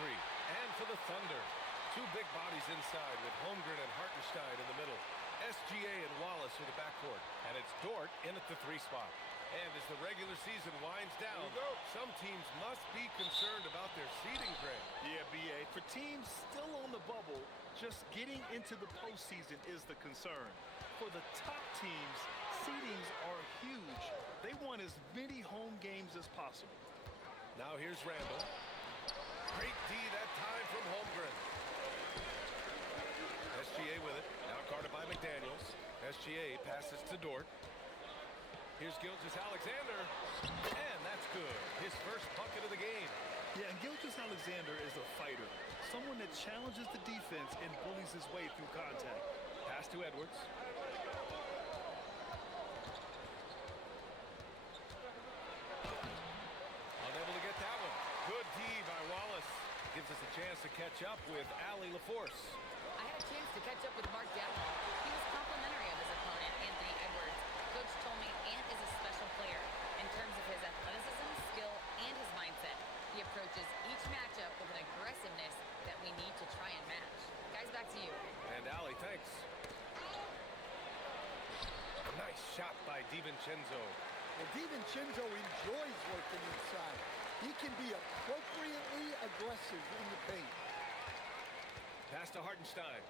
three. And for the Thunder, two big bodies inside with Holmgren and Hartenstein in the middle. SGA and Wallace are the backcourt. And it's Dort in at the three spot. And as the regular season winds down, some teams must be concerned about their seeding, Greg. Yeah, B.A. For teams still on the bubble, just getting into the postseason is the concern. For the top teams, seedings are huge. They want as many home games as possible. Now here's Randall. Great D that time from Holmgren. SGA with it. Now guarded by McDaniels. SGA passes to Dort. Here's Gilgeous-Alexander, and that's good. His first bucket of the game. Yeah, and Gilgeous-Alexander is a fighter, someone that challenges the defense and bullies his way through contact. Pass to Edwards. Unable to get that one. Good D by Wallace. Gives us a chance to catch up with Allie LaForce. I had a chance to catch up with Mark Dowling. He was complimentary of his opponent, Anthony Edwards. Coach told me Ant is a special player in terms of his athleticism, skill, and his mindset. He approaches each matchup with an aggressiveness that we need to try and match. Guys, back to you. And Allie, thanks. Nice shot by DiVincenzo. And DiVincenzo enjoys working inside. He can be appropriately aggressive in the paint. Pass to Hartenstein.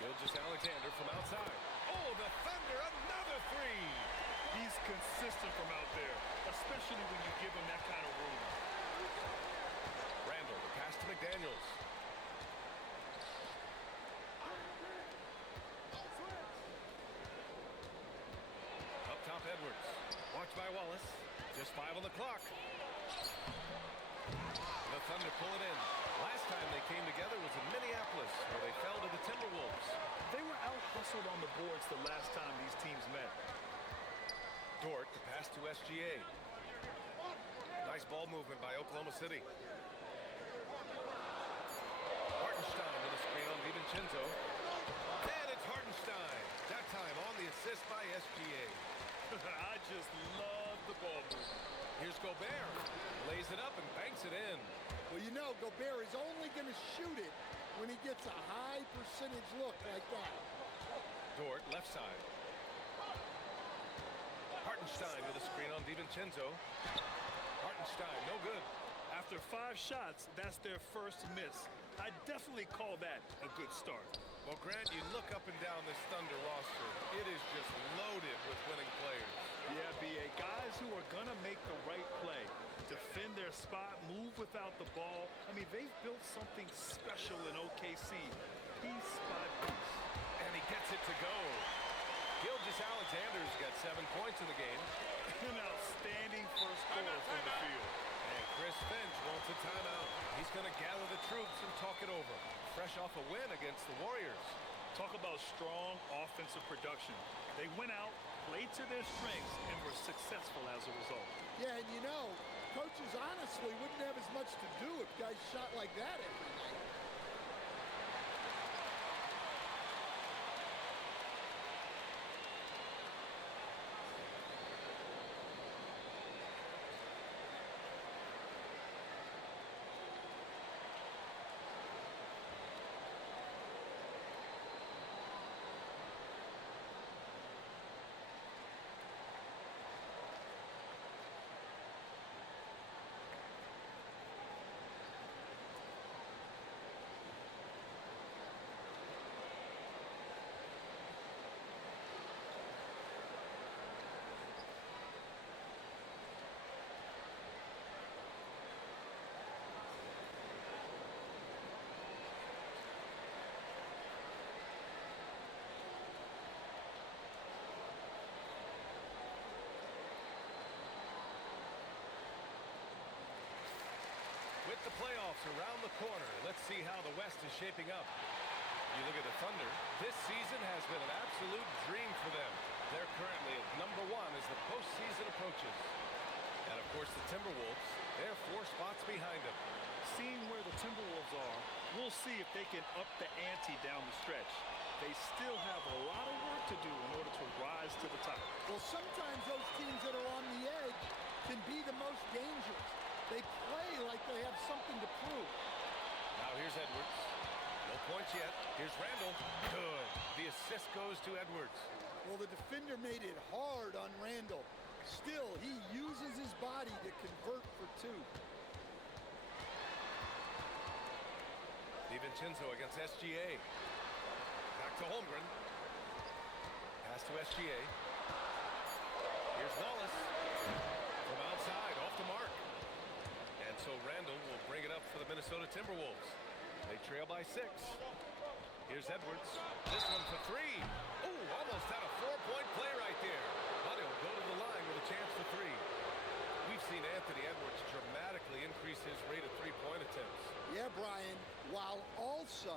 Gilgeous-Alexander from outside. Oh, the Thunder, another three. He's consistent from out there, especially when you give him that kind of room. Randall, the pass to McDaniels. Up top, Edwards. Watched by Wallace. Just 5 on the clock. The Thunder pull it in. Last time they came together was in Minneapolis, where they fell to the Timberwolves. They were out-hustled on the boards the last time these teams met. Dort, the pass to SGA. Nice ball movement by Oklahoma City. Hartenstein with a screen on DiVincenzo. And it's Hartenstein. That time on the assist by SGA. I just love the ball movement. Here's Gobert. Lays it up and banks it in. Well, you know, Gobert is only going to shoot it when he gets a high percentage look like that. Dort, left side. Hartenstein with a screen on DiVincenzo. Hartenstein, no good. After 5 shots, that's their first miss. I definitely call that a good start. Well, Grant, you look up and down this Thunder roster. It is just loaded with winning players. Yeah, B.A. Guys who are going to make the right play, defend their spot, move without the ball. I mean, they've built something special in OKC. Piece by piece. And he gets it to go. Gilgeous-Alexander's got 7 points in the game. An outstanding first quarter from the field. And Chris Finch wants a timeout. He's going to gather the troops and talk it over. Fresh off a win against the Warriors. Talk about strong offensive production. They went out, played to their strengths, and were successful as a result. Yeah, and you know, coaches honestly wouldn't have as much to do if guys shot like that every night. With the playoffs around the corner, let's see how the West is shaping up. You look at the Thunder, this season has been an absolute dream for them. They're currently at #1 as the postseason approaches. And of course the Timberwolves, they're 4 spots behind them. Seeing where the Timberwolves are, we'll see if they can up the ante down the stretch. They still have a lot of work to do in order to rise to the top. Well, sometimes those teams that are on the edge can be the most dangerous. They play they have something to prove. Now here's Edwards. No points yet. Here's Randall. Good. The assist goes to Edwards. Well, the defender made it hard on Randall. Still, he uses his body to convert for two. DiVincenzo against SGA. Back to Holmgren. Pass to SGA. Here's Wallace. From outside, off the mark. And so Randall will bring it up for the Minnesota Timberwolves. They trail by 6. Here's Edwards. This one for 3. Ooh, almost had a 4-point play right there. But he'll go to the line with a chance for 3. We've seen Anthony Edwards dramatically increase his rate of 3-point attempts. Yeah, Brian, while also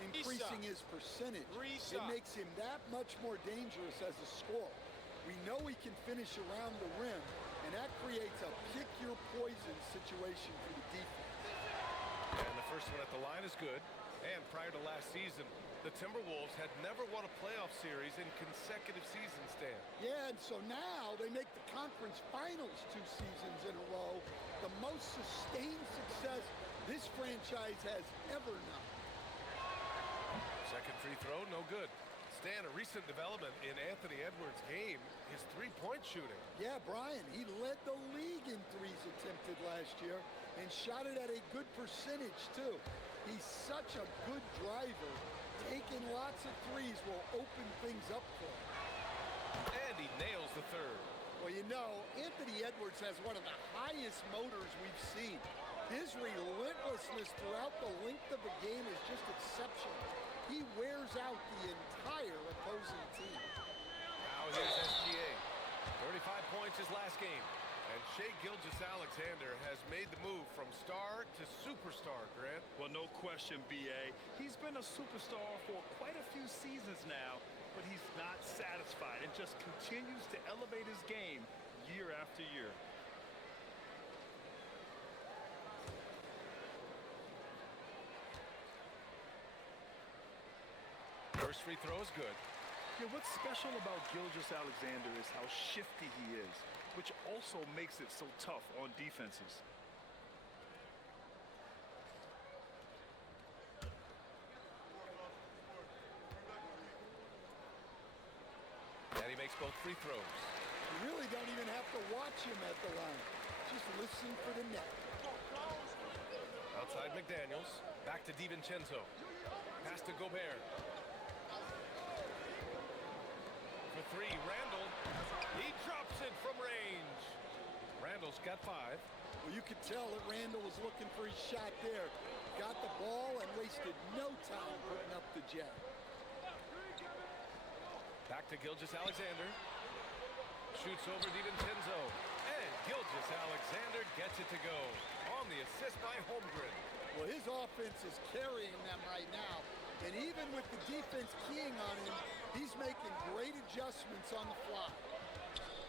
increasing his percentage. It makes him that much more dangerous as a scorer. We know he can finish around the rim, and that creates a pick-your-poison situation for the defense. And the first one at the line is good. And prior to last season, the Timberwolves had never won a playoff series in consecutive seasons, Dan. Yeah, and so now they make the conference finals 2 seasons in a row. The most sustained success this franchise has ever known. Second free throw, no good. Stan, a recent development in Anthony Edwards' game, his 3-point shooting. Yeah, Brian, he led the league in threes attempted last year and shot it at a good percentage, too. He's such a good driver. Taking lots of threes will open things up for him. And he nails the third. Well, you know, Anthony Edwards has one of the highest motors we've seen. His relentlessness throughout the length of the game is just exceptional. He wears out the entire opposing team. Now here's SGA. 35 points his last game. And Shai Gilgeous-Alexander has made the move from star to superstar, Grant. Well, no question, B.A. He's been a superstar for quite a few seasons now, but he's not satisfied and just continues to elevate his game year after year. First free throw is good. Yeah, what's special about Gilgeous-Alexander is how shifty he is, which also makes it so tough on defenses. And he makes both free throws. You really don't even have to watch him at the line. Just listen for the net. Outside McDaniels. Back to DiVincenzo. Pass to Gobert. For 3, Randall. He drops it from range. Randall's got 5. Well, you could tell that Randall was looking for his shot there. Got the ball and wasted no time putting up the jab. Back to Gilgeous-Alexander. Shoots over DiVincenzo. And Gilgeous-Alexander gets it to go. On the assist by Holmgren. Well, his offense is carrying them right now. And even with the defense keying on him, he's making great adjustments on the fly.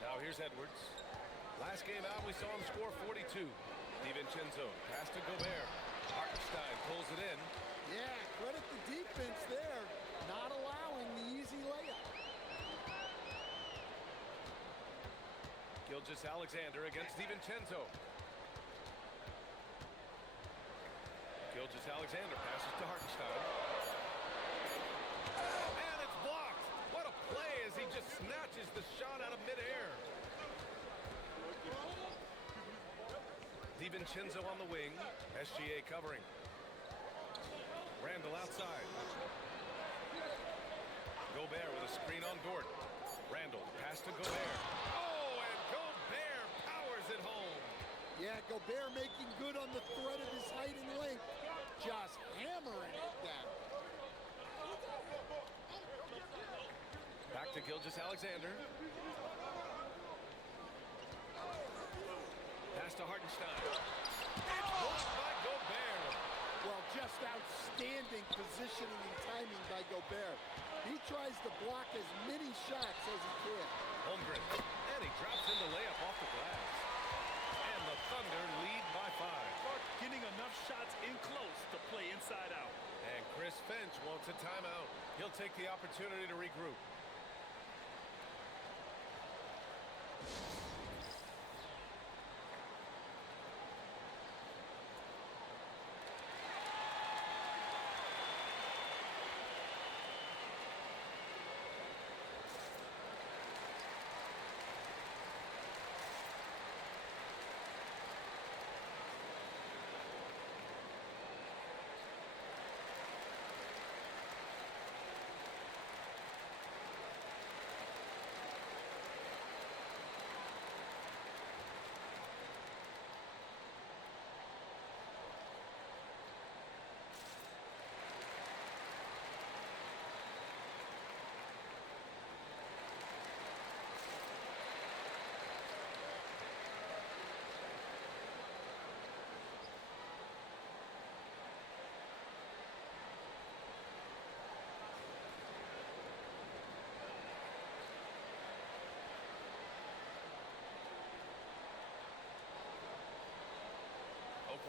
Now here's Edwards. Last game out, we saw him score 42. DiVincenzo, pass to Gobert. Hartenstein pulls it in. Yeah, credit the defense there, not allowing the easy layup. Gilgeous-Alexander against DiVincenzo. Gilgeous-Alexander passes to Hartenstein. And it's blocked. What a play as he just snatches the shot out of midair. DiVincenzo on the wing. SGA covering. Randall outside. Gobert with a screen on Dort. Randall, pass to Gobert. Oh, and Gobert powers it home. Yeah, Gobert making good on the threat of his height and length. Just hammering it down. Back to Gilgeous-Alexander. Pass to Hartenstein. It's blocked by Gobert. Well, just outstanding positioning and timing by Gobert. He tries to block as many shots as he can. Holmgren. And he drops in the layup off the glass. And the Thunder lead by 5. Getting enough shots in close to play inside out. And Chris Finch wants a timeout. He'll take the opportunity to regroup.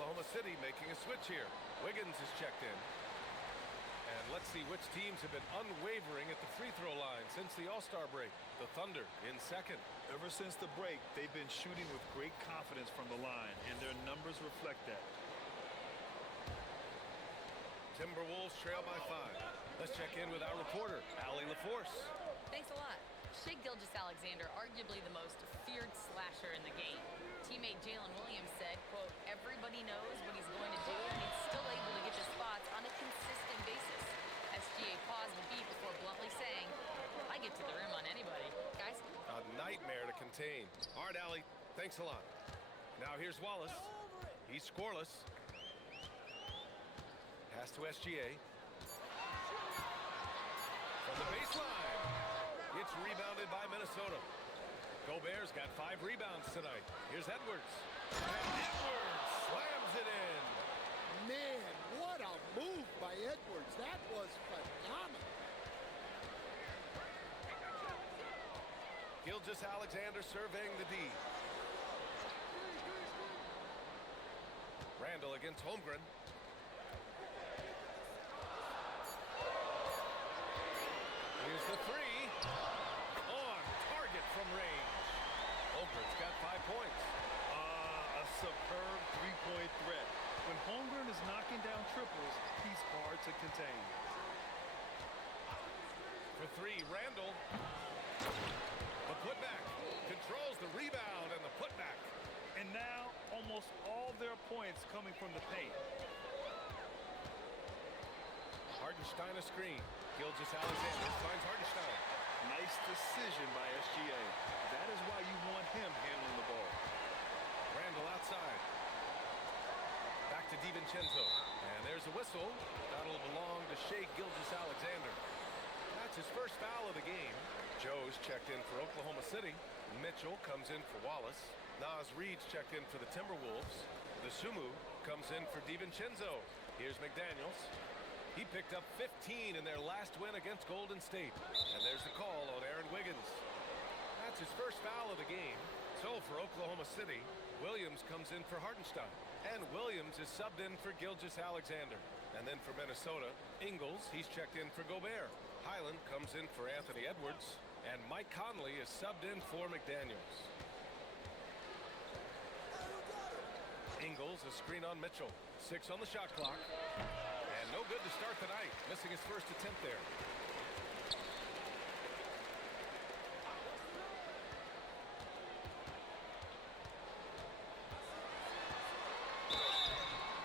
Oklahoma City making a switch here. Wiggins is checked in. And let's see which teams have been unwavering at the free throw line since the All-Star break. The Thunder in second. Ever since the break, they've been shooting with great confidence from the line, and their numbers reflect that. Timberwolves trail by 5. Let's check in with our reporter, Allie LaForce. Thanks a lot. Shai Gilgeous-Alexander, arguably the most feared slasher in the game. Teammate Jalen Williams said, quote, everybody knows what he's going to do, and he's still able to get the spots on a consistent basis. SGA paused the beat before bluntly saying, I get to the rim on anybody. Guys? A nightmare to contain. All right, Allie, thanks a lot. Now here's Wallace. He's scoreless. Pass to SGA. From the baseline. It's rebounded by Minnesota. Gobert's got 5 rebounds tonight. Here's Edwards. And Edwards slams it in. Man, what a move by Edwards. That was phenomenal. Gilgeous-Alexander surveying the D. Randall against Holmgren. Here's the 3. On target from range. Holmgren's got 5 points. A superb three-point threat. When Holmgren is knocking down triples, he's hard to contain. For 3, Randall. The putback. Controls the rebound and the putback. And now, almost all their points coming from the paint. Hartenstein a screen. Gilgeous-Alexander finds Hartenstein. Nice decision by SGA. That is why you want him handling the ball. Randall outside. Back to DiVincenzo. And there's a whistle. That'll belong to Shai Gilgeous-Alexander. That's his first foul of the game. Joe's checked in for Oklahoma City. Mitchell comes in for Wallace. Naz Reid's checked in for the Timberwolves. The Sumu comes in for DiVincenzo. Here's McDaniels. He picked up 15 in their last win against Golden State. And there's the call on Aaron Wiggins. That's his first foul of the game. So for Oklahoma City, Williams comes in for Hartenstein. And Williams is subbed in for Gilgeous-Alexander. And then for Minnesota, Ingles, he's checked in for Gobert. Highland comes in for Anthony Edwards. And Mike Conley is subbed in for McDaniels. Ingles, a screen on Mitchell. 6 on the shot clock. And no good to start the night. Missing his first attempt there.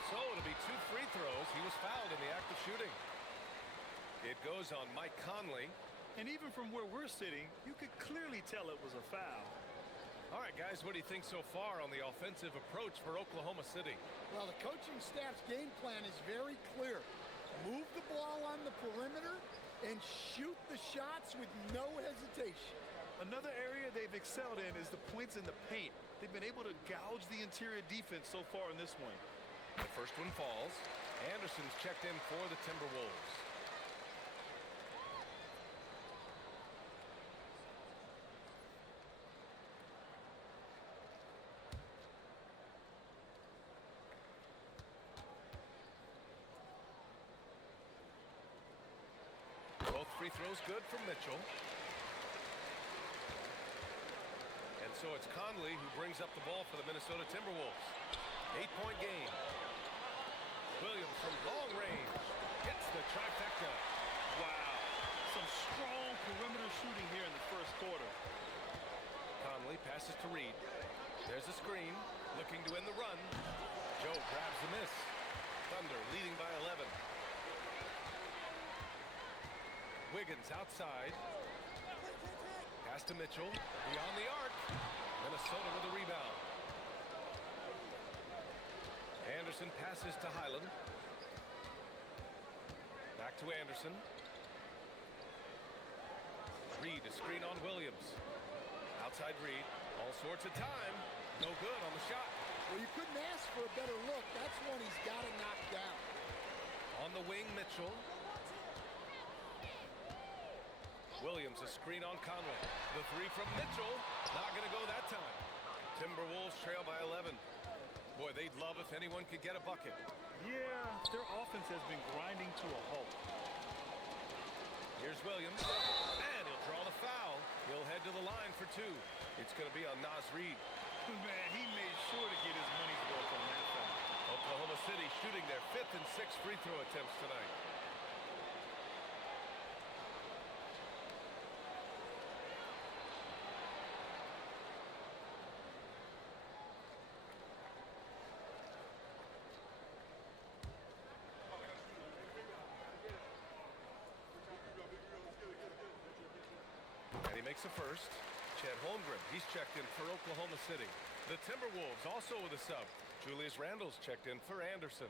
So it'll be 2 free throws. He was fouled in the act of shooting. It goes on Mike Conley. And even from where we're sitting, you could clearly tell it was a foul. All right, guys, what do you think so far on the offensive approach for Oklahoma City? Well, the coaching staff's game plan is very clear. Move the ball on the perimeter and shoot the shots with no hesitation. Another area they've excelled in is the points in the paint. They've been able to gouge the interior defense so far in this one. The first one falls. Anderson's checked in for the Timberwolves. Both free throws good from Mitchell. And so it's Conley who brings up the ball for the Minnesota Timberwolves. 8-point game. Williams from long range hits the trifecta. Wow. Some strong perimeter shooting here in the first quarter. Conley passes to Reid. There's a screen. Looking to end the run. Joe grabs the miss. Thunder leading by 11. Wiggins outside. Pass to Mitchell. Beyond the arc. Minnesota with a rebound. Anderson passes to Highland. Back to Anderson. Reid, a screen on Williams. Outside Reid. All sorts of time. No good on the shot. Well, you couldn't ask for a better look. That's one he's got to knock down. On the wing, Mitchell. Williams, a screen on Conley. The 3 from Mitchell. Not going to go that time. Timberwolves trail by 11. Boy, they'd love if anyone could get a bucket. Yeah, their offense has been grinding to a halt. Here's Williams, and he'll draw the foul. He'll head to the line for two. It's going to be on Naz Reid. Man, he made sure to get his money's worth on that foul. Oklahoma City shooting their 5th and 6th free throw attempts tonight. And he makes a first. Chet Holmgren, he's checked in for Oklahoma City. The Timberwolves also with a sub. Julius Randle's checked in for Anderson.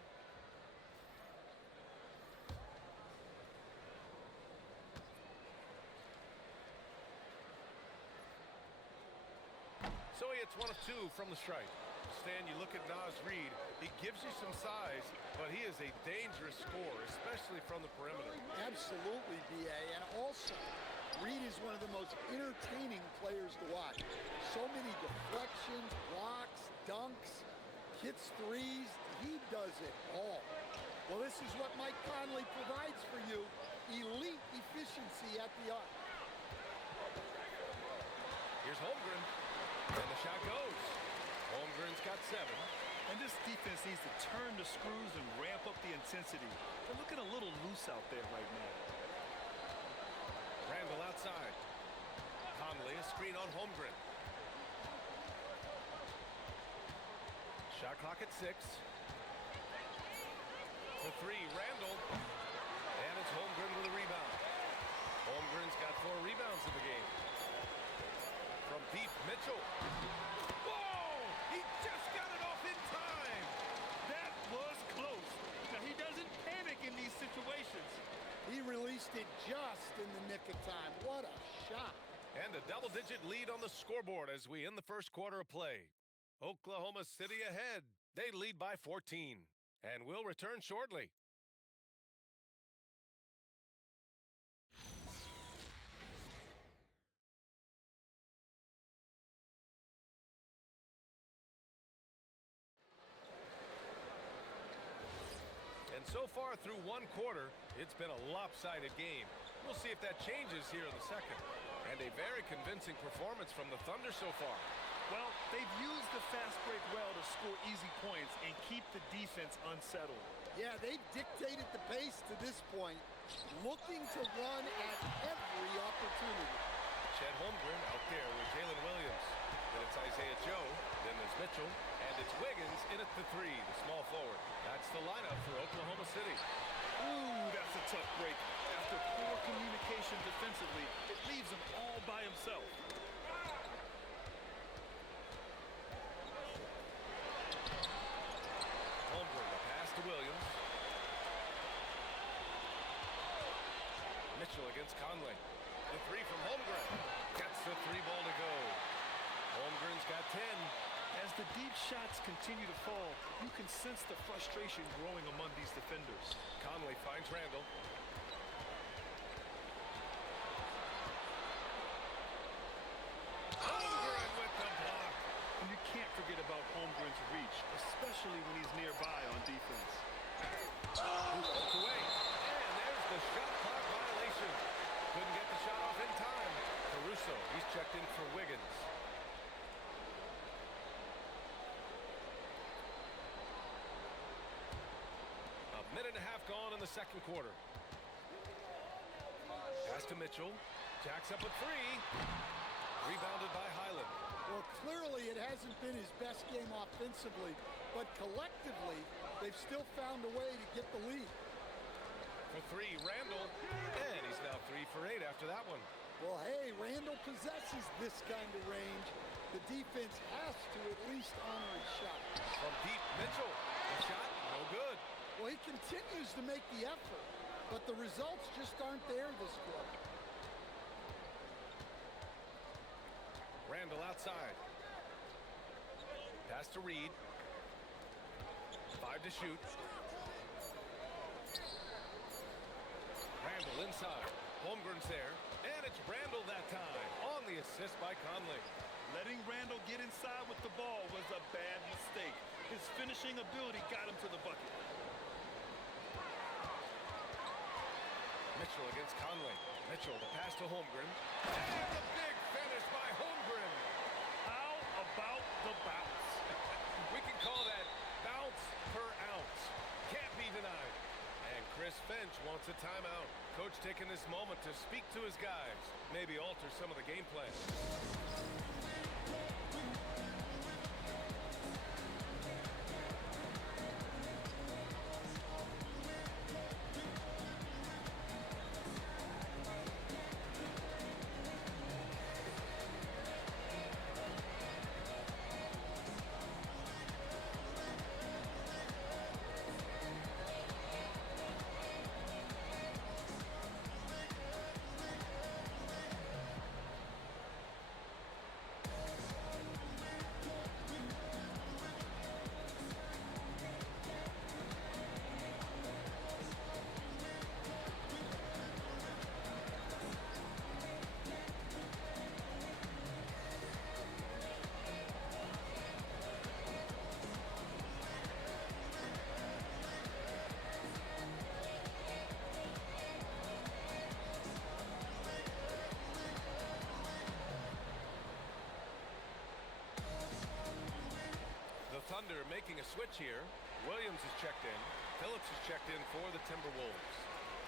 So he hits 1 of 2 from the stripe. Stan, you look at Naz Reid, he gives you some size, but he is a dangerous scorer, especially from the perimeter. Absolutely, B.A. And also, Reid is one of the most entertaining players to watch. So many deflections, blocks, dunks, hits threes. He does it all. Well, this is what Mike Conley provides for you. Elite efficiency at the arc. Here's Holmgren, and the shot goes. Holmgren's got 7. And this defense needs to turn the screws and ramp up the intensity. They're looking a little loose out there right now. Randle outside. Conley, a screen on Holmgren. Shot clock at 6. For 3, Randle. And it's Holmgren with a rebound. Holmgren's got 4 rebounds in the game. From deep, Mitchell. Whoa! He just got it off in time! That was close. Now, he doesn't panic in these situations. He released it just in the nick of time. What a shot. And a double-digit lead on the scoreboard as we end the first quarter of play. Oklahoma City ahead. They lead by 14. And we'll return shortly. And so far through 1 quarter, it's been a lopsided game. We'll see if that changes here in the second. And a very convincing performance from the Thunder so far. Well, they've used the fast break well to score easy points and keep the defense unsettled. Yeah, they've dictated the pace to this point, looking to run at every opportunity. Chet Holmgren out there with Jalen Williams. Then it's Isaiah Joe. Then there's Mitchell. And it's Wiggins in at the 3, the small forward. That's the lineup for Oklahoma City. Ooh, that's a tough break. After poor communication defensively, it leaves him all by himself. Holmgren, the pass to Williams. Mitchell against Conley. The 3 from Holmgren. Gets the 3 ball to go. Holmgren's got 10. As the deep shots continue to fall, you can sense the frustration growing among these defenders. Conley finds Randle. Holmgren with the block. And you can't forget about Holmgren's reach, especially when he's nearby on defense. Poked away. And there's the shot clock violation. Couldn't get the shot off in time. Caruso, he's checked in for Wiggins. A minute and a half gone in the second quarter. Pass to Mitchell. Jacks up a 3. Rebounded by Highland. Well, clearly it hasn't been his best game offensively, but collectively, they've still found a way to get the lead. For 3, Randle. And he's now 3 for 8 after that one. Well, hey, Randle possesses this kind of range. The defense has to at least honor his shot. From deep, Mitchell. The shot, no good. Well, he continues to make the effort, but the results just aren't there this quarter. Randle outside. Pass to Reid. 5 to shoot. Randle inside. Holmgren's there. And it's Randle that time. On the assist by Conley. Letting Randle get inside with the ball was a bad mistake. His finishing ability got him to the bucket. Mitchell against Conley. Mitchell, the pass to Holmgren. And the big finish by Holmgren. How about the bounce? We can call that bounce per ounce. Can't be denied. And Chris Finch wants a timeout. Coach taking this moment to speak to his guys. Maybe alter some of the game plan. Thunder making a switch here. Williams is checked in. Phillips is checked in for the Timberwolves.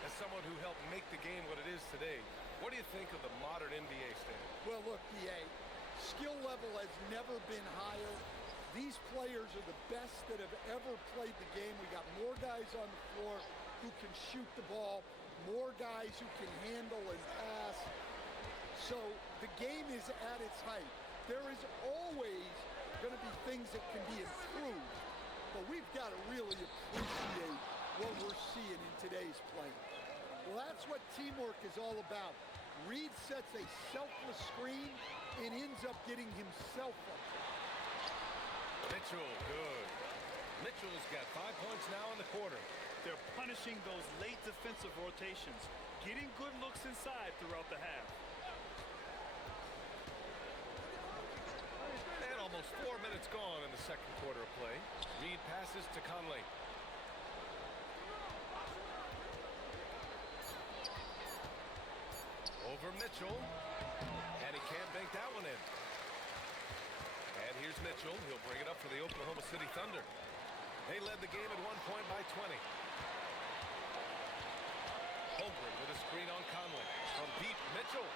As someone who helped make the game what it is today, what do you think of the modern NBA standard? Well, look, DA, skill level has never been higher. These players are the best that have ever played the game. We got more guys on the floor who can shoot the ball, more guys who can handle and pass. So the game is at its height. There is always going to be things that can be improved, but we've got to really appreciate what we're seeing in today's play. Well, that's what teamwork is all about. Reed sets a selfless screen and ends up getting himself up. Mitchell, good. Mitchell's got 5 points now in the quarter. They're punishing those late defensive rotations, getting good looks inside throughout the half. Almost 4 minutes gone in the second quarter of play. Reed passes to Conley. Over Mitchell. And he can't bank that one in. And here's Mitchell. He'll bring it up for the Oklahoma City Thunder. They led the game at 1 point by 20. Holmgren with a screen on Conley. From deep, Mitchell.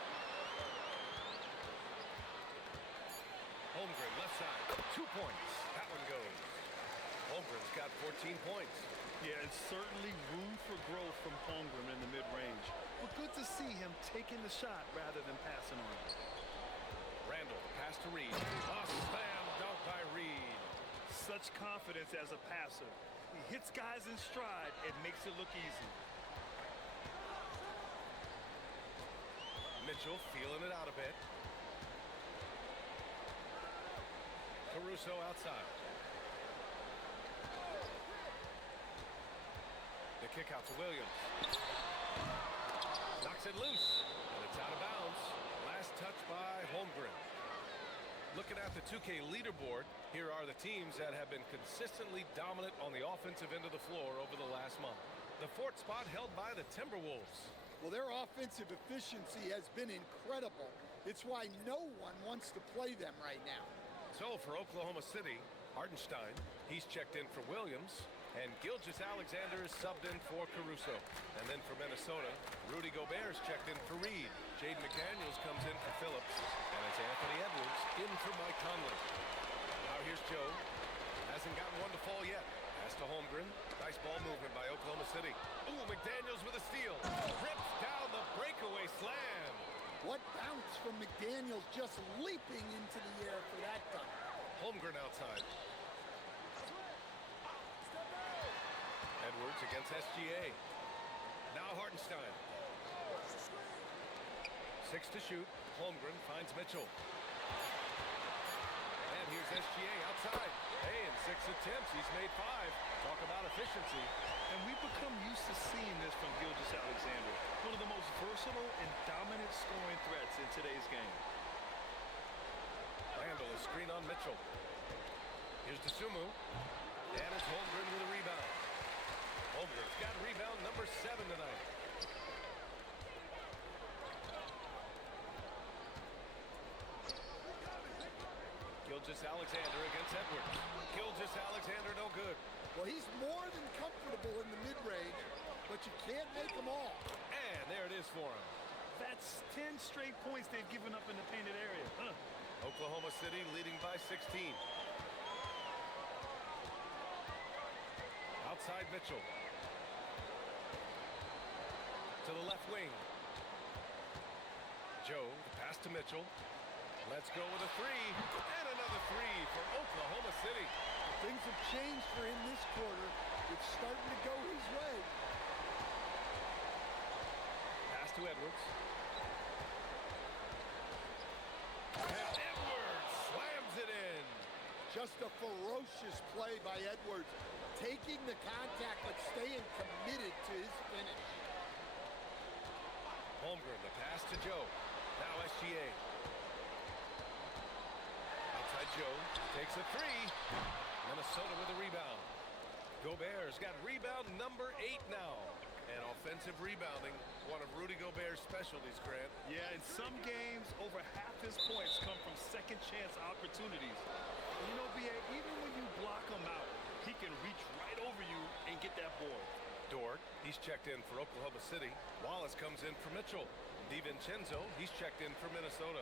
Holmgren, left side, 2 points. That one goes. Holmgren's got 14 points. Yeah, it's certainly room for growth from Holmgren in the mid-range. But good to see him taking the shot rather than passing on it. Randall, pass to Reed. A slam dunk by Reed. Such confidence as a passer. He hits guys in stride and makes it look easy. Mitchell feeling it out a bit. Caruso outside. The kick out to Williams. Knocks it loose. And it's out of bounds. Last touch by Holmgren. Looking at the 2K leaderboard, here are the teams that have been consistently dominant on the offensive end of the floor over the last month. The fourth spot held by the Timberwolves. Well, their offensive efficiency has been incredible. It's why no one wants to play them right now. So for Oklahoma City, Hartenstein, he's checked in for Williams, and Gilgeous-Alexander is subbed in for Caruso. And then for Minnesota, Rudy Gobert's checked in for Reed. Jaden McDaniels comes in for Phillips, and it's Anthony Edwards in for Mike Conley. Now here's Joe. Hasn't gotten one to fall yet. Pass to Holmgren. Nice ball movement by Oklahoma City. Ooh, McDaniels with a steal. Rips down the breakaway slam. What bounce from McDaniels, just leaping into the air for that dunk. Holmgren outside. Edwards against SGA. Now Hartenstein. 6 to shoot. Holmgren finds Mitchell. And here's SGA outside. Hey, in 6 attempts, he's made 5. Talk about efficiency. And we've become used to seeing this from Gilgeous-Alexander, one of the most versatile and dominant scoring threats in today's game. Randall, a screen on Mitchell. Here's DeSumo. And it's Holmgren with a rebound. Holmgren's got rebound number 7 tonight. Gilgeous-Alexander against Edwards. Gilgeous-Alexander no good. Well, he's more than comfortable in the mid-range, but you can't make them all. And there it is for him. That's 10 straight points they've given up in the painted area. Oklahoma City leading by 16. Outside Mitchell. To the left wing. Joe, the pass to Mitchell. Let's go with a 3. And another 3 for Oklahoma City. Things have changed for him this quarter. It's starting to go his way. Pass to Edwards. And Edwards slams it in. Just a ferocious play by Edwards. Taking the contact but staying committed to his finish. Holmgren, the pass to Joe. Now SGA. Outside Joe. Takes a 3. Minnesota with a rebound. Gobert's got rebound number 8 now. And offensive rebounding, one of Rudy Gobert's specialties, Grant. Yeah, in some games, over half his points come from second chance opportunities. And you know, B.A., even when you block him out, he can reach right over you and get that board. Dort, he's checked in for Oklahoma City. Wallace comes in for Mitchell. DiVincenzo, he's checked in for Minnesota.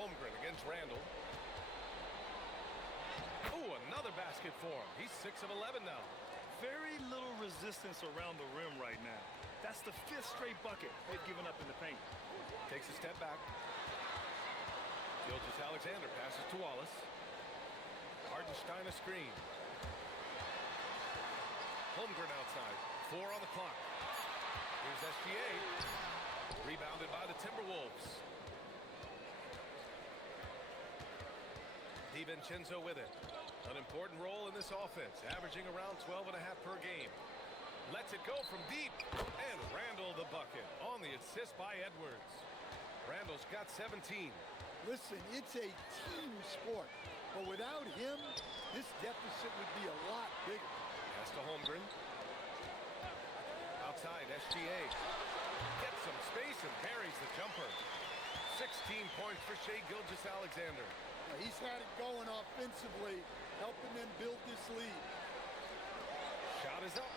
Holmgren against Randall. Ooh, another basket for him. He's 6 of 11 now. Very little resistance around the rim right now. That's the 5th straight bucket they've given up in the paint. Takes a step back. Gilgeous-Alexander passes to Wallace. Hartenstein a screen. Holmgren outside. 4 on the clock. Here's SGA. Rebounded by the Timberwolves. DiVincenzo with it. An important role in this offense, averaging around 12.5 per game. Lets it go from deep. And Randall the bucket on the assist by Edwards. Randall's got 17. Listen, it's a team sport. But without him, this deficit would be a lot bigger. Pass to Holmgren. Outside, SGA. Gets some space and buries the jumper. 16 points for Shai Gilgeous-Alexander. He's had it going offensively, helping them build this lead. Shot is up.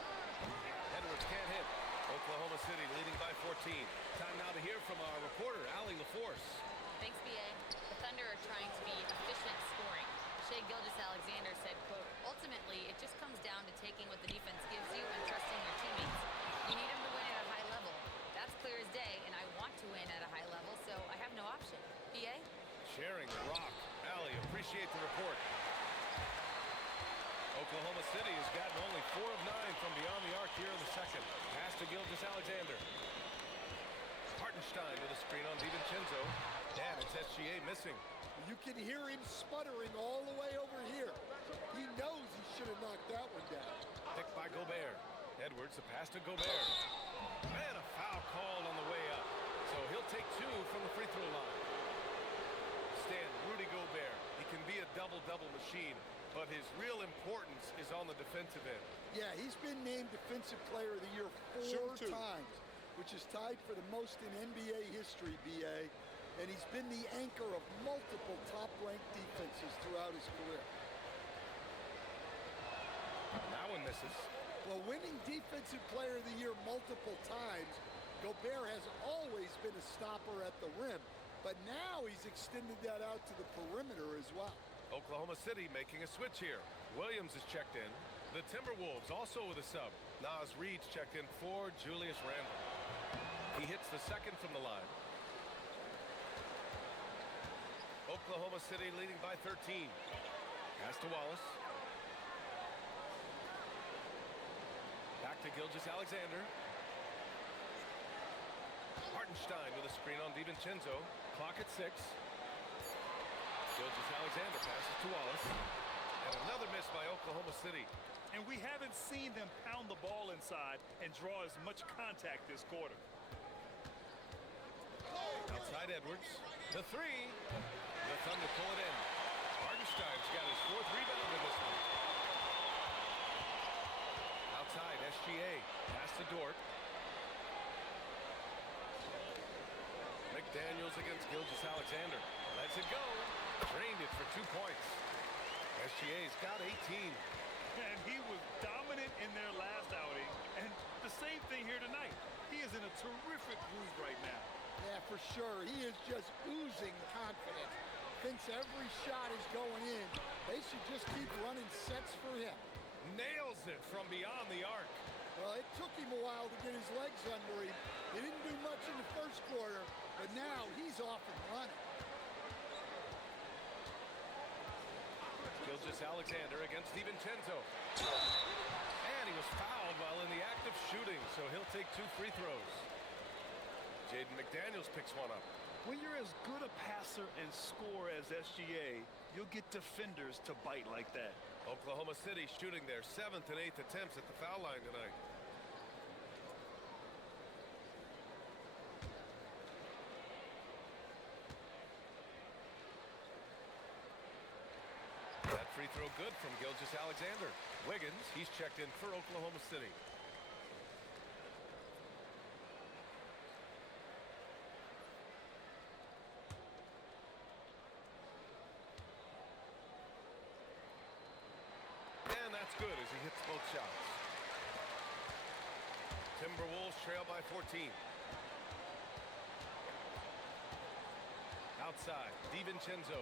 Edwards can't hit. Oklahoma City leading by 14. Time now to hear from our reporter, Allie LaForce. Thanks, B.A. The Thunder are trying to be efficient scoring. Shai Gilgeous-Alexander said, quote, ultimately, it just comes down to taking what the defense gives you and trusting your teammates. You need them to win at a high level. That's clear as day, and I want to win at a high level, so I have no option. B.A.? Sharing the rock. Allie, appreciate the report. Oklahoma City has gotten only 4 of 9 from beyond the arc here in the second. Pass to Gilgeous-Alexander. Hartenstein with a screen on DiVincenzo. And it's SGA missing. You can hear him sputtering all the way over here. He knows he should have knocked that one down. Picked by Gobert. Edwards, the pass to Gobert. And a foul called on the way up. So he'll take 2 from the free throw line. Stan, Rudy Gobert. He can be a double-double machine, but his real importance is on the defensive end. Yeah, he's been named Defensive Player of the Year 4 times, which is tied for the most in NBA history, B.A. And he's been the anchor of multiple top-ranked defenses throughout his career. That one misses. Well, winning Defensive Player of the Year multiple times, Gobert has always been a stopper at the rim. But now he's extended that out to the perimeter as well. Oklahoma City making a switch here. Williams is checked in. The Timberwolves also with a sub. Naz Reid's checked in for Julius Randle. He hits the second from the line. Oklahoma City leading by 13. Pass to Wallace. Back to Gilgeous-Alexander. Hartenstein with a screen on DiVincenzo. Clock at 6. Gilgeous-Alexander passes to Wallace. And another miss by Oklahoma City. And we haven't seen them pound the ball inside and draw as much contact this quarter. Outside Edwards. The three. The Thunder pull it in. Hartenstein's got his 4th rebound in this one. Outside, SGA. Pass to Dort. McDaniels against Gilgeous-Alexander. Lets it go. Drained it for 2 points. SGA's got 18. And he was dominant in their last outing. And the same thing here tonight. He is in a terrific groove right now. Yeah, for sure. He is just oozing confidence. Thinks every shot is going in. They should just keep running sets for him. Nails it from beyond the arc. Well, it took him a while to get his legs under him. He didn't do much in the first quarter, but now he's off and running. Gilgeous-Alexander against DiVincenzo. And he was fouled while in the act of shooting, so he'll take 2 free throws. Jaden McDaniels picks one up. When you're as good a passer and scorer as SGA, you'll get defenders to bite like that. Oklahoma City shooting their 7th and 8th attempts at the foul line tonight. That free throw good from Gilgeous-Alexander. Wiggins, he's checked in for Oklahoma City. And that's good as he hits both shots. Timberwolves trail by 14. Outside, DiVincenzo.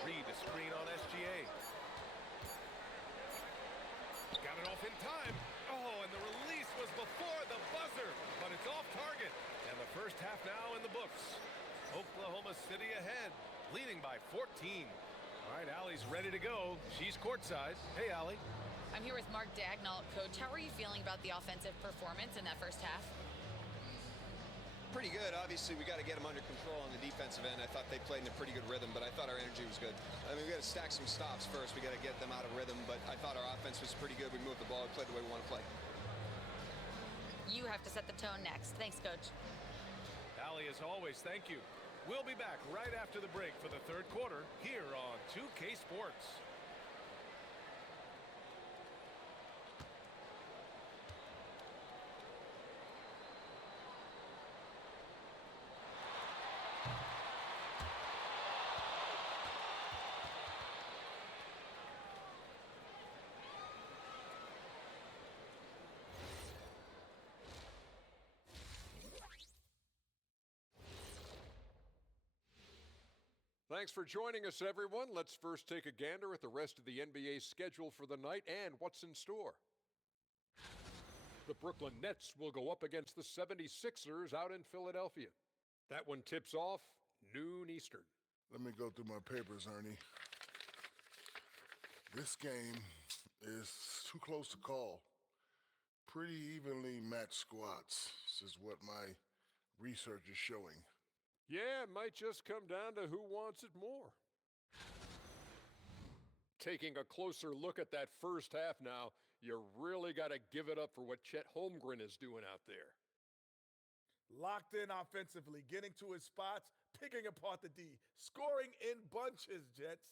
Reed a screen on SGA. Got it off in time. Oh, and the release was before the buzzer, but it's off target. And the first half now in the books. Oklahoma City ahead, leading by 14. All right, Allie's ready to go. She's courtside. Hey, Allie. I'm here with Mark Dagnall. Coach, how are you feeling about the offensive performance in that first half? Pretty good. Obviously, we got to get them under control on the defensive end. I thought they played in a pretty good rhythm, but I thought our energy was good. I mean, we got to stack some stops first. We got to get them out of rhythm, but I thought our offense was pretty good. We moved the ball. We played the way we want to play. You have to set the tone next. Thanks, Coach. Allie, as always, thank you. We'll be back right after the break for the 3rd quarter here on 2K Sports. Thanks for joining us, everyone. Let's first take a gander at the rest of the NBA schedule for the night and what's in store. The Brooklyn Nets will go up against the 76ers out in Philadelphia. That one tips off noon Eastern. Let me go through my papers, Ernie. This game is too close to call. Pretty evenly matched squads. This is what my research is showing. Yeah, it might just come down to who wants it more. Taking a closer look at that first half now, you really got to give it up for what Chet Holmgren is doing out there. Locked in offensively, getting to his spots, picking apart the D, scoring in bunches, Jets.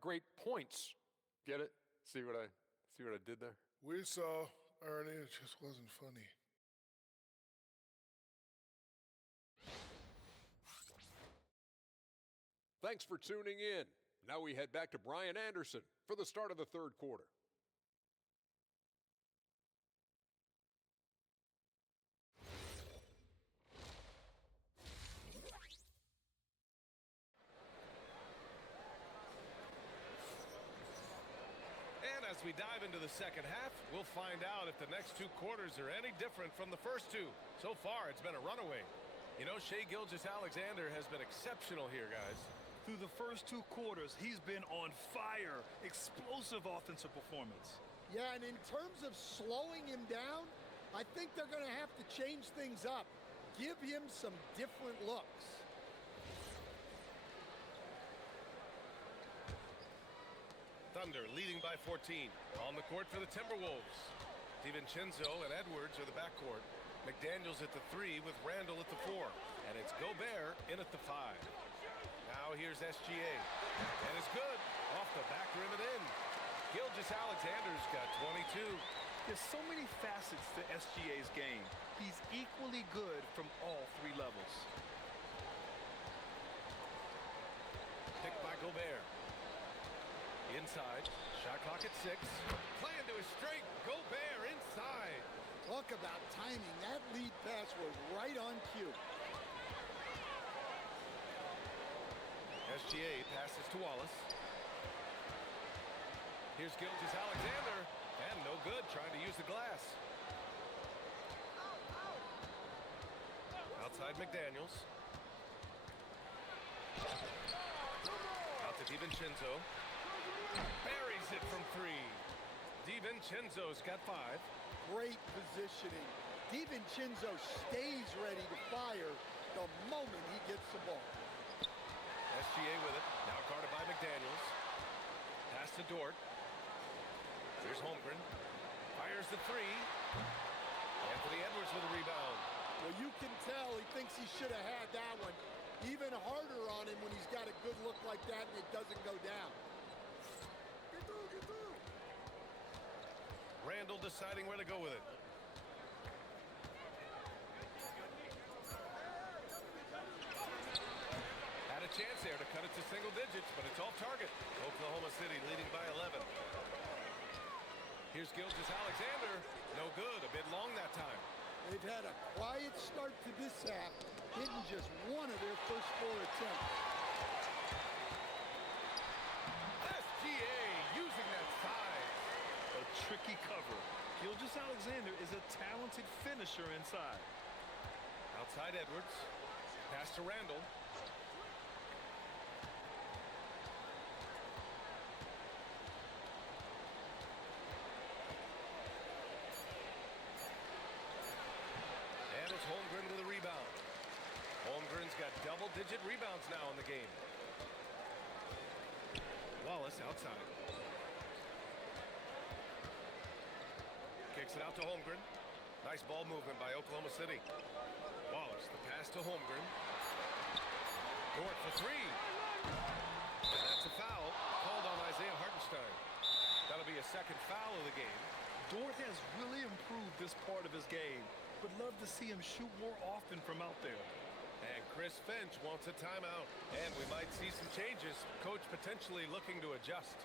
Great points. Get it? See what I did there? We saw, Ernie, it just wasn't funny. Thanks for tuning in. Now we head back to Brian Anderson for the start of the 3rd quarter. And as we dive into the second half, we'll find out if the next 2 quarters are any different from the first 2. So far, it's been a runaway. You know, Shai Gilgeous-Alexander has been exceptional here, guys. Through the first 2 quarters, he's been on fire. Explosive offensive performance. Yeah, and in terms of slowing him down, I think they're going to have to change things up. Give him some different looks. Thunder leading by 14. On the court for the Timberwolves. DiVincenzo and Edwards are the backcourt. McDaniels at the 3 with Randall at the 4. And it's Gobert in at the 5. Now here's SGA. And it's good. Off the back rim and in. Gilgeous-Alexander's got 22. There's so many facets to SGA's game. He's equally good from all 3 levels. Picked by Gobert. Inside. Shot clock at 6. Playing to his straight. Gobert inside. Talk about timing. That lead pass was right on cue. SGA passes to Wallace. Here's Gilgeous-Alexander. And no good, trying to use the glass. Outside McDaniels. Out to DiVincenzo. Buries it from 3. DiVincenzo's got 5. Great positioning. DiVincenzo stays ready to fire the moment he gets the ball. SGA with it. Now guarded by McDaniels. Pass to Dort. Here's Holmgren. Fires the 3. Anthony Edwards with a rebound. Well, you can tell he thinks he should have had that one. Even harder on him when he's got a good look like that and it doesn't go down. Get through. Randall deciding where to go with it. Had a chance there to cut it to single digits, but it's off target. Oklahoma City leading by 11. Here's Gilgeous-Alexander. No good. A bit long that time. They've had a quiet start to this half, hitting just one of their first 4 attempts. SGA using that size. A tricky cover. Gilgeous-Alexander is a talented finisher inside. Outside Edwards. Pass to Randall. And it's Holmgren with a rebound. Holmgren's got double-digit rebounds now in the game. Wallace outside. Kicks it out to Holmgren. Nice ball movement by Oklahoma City. Wallace, the pass to Holmgren. Dort for 3. And that's a foul called on Isaiah Hartenstein. That'll be a second foul of the game. Dort has really improved this part of his game. Would love to see him shoot more often from out there. And Chris Finch wants a timeout. And we might see some changes. Coach potentially looking to adjust.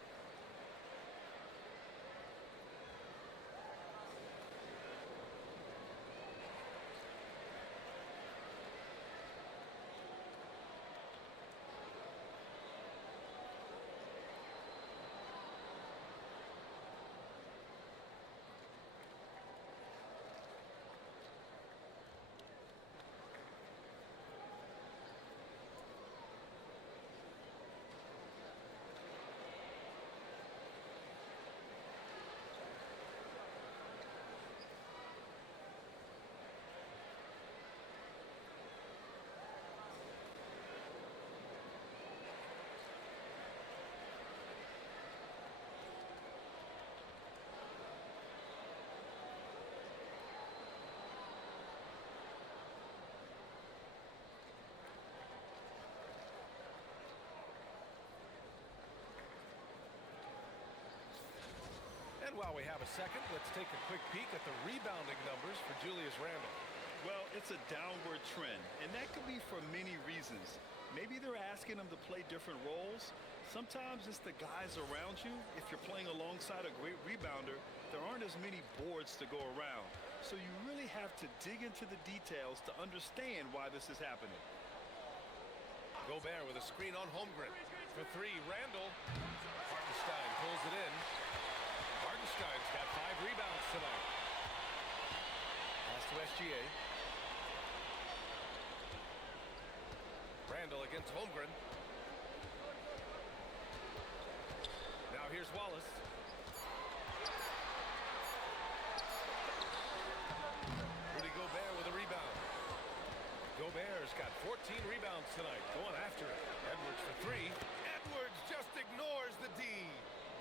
And while we have a second, let's take a quick peek at the rebounding numbers for Julius Randle. Well, it's a downward trend, and that could be for many reasons. Maybe they're asking him to play different roles. Sometimes it's the guys around you. If you're playing alongside a great rebounder, there aren't as many boards to go around. So you really have to dig into the details to understand why this is happening. Gobert with a screen on Holmgren. For 3, Randall. Hartenstein pulls it in. Hartenstein's got 5 rebounds tonight. Pass to SGA. Randall against Holmgren. Now here's Wallace. Rudy Gobert with a rebound. Gobert's got 14 rebounds tonight. Going after it. Edwards for 3. Edwards just ignores the D.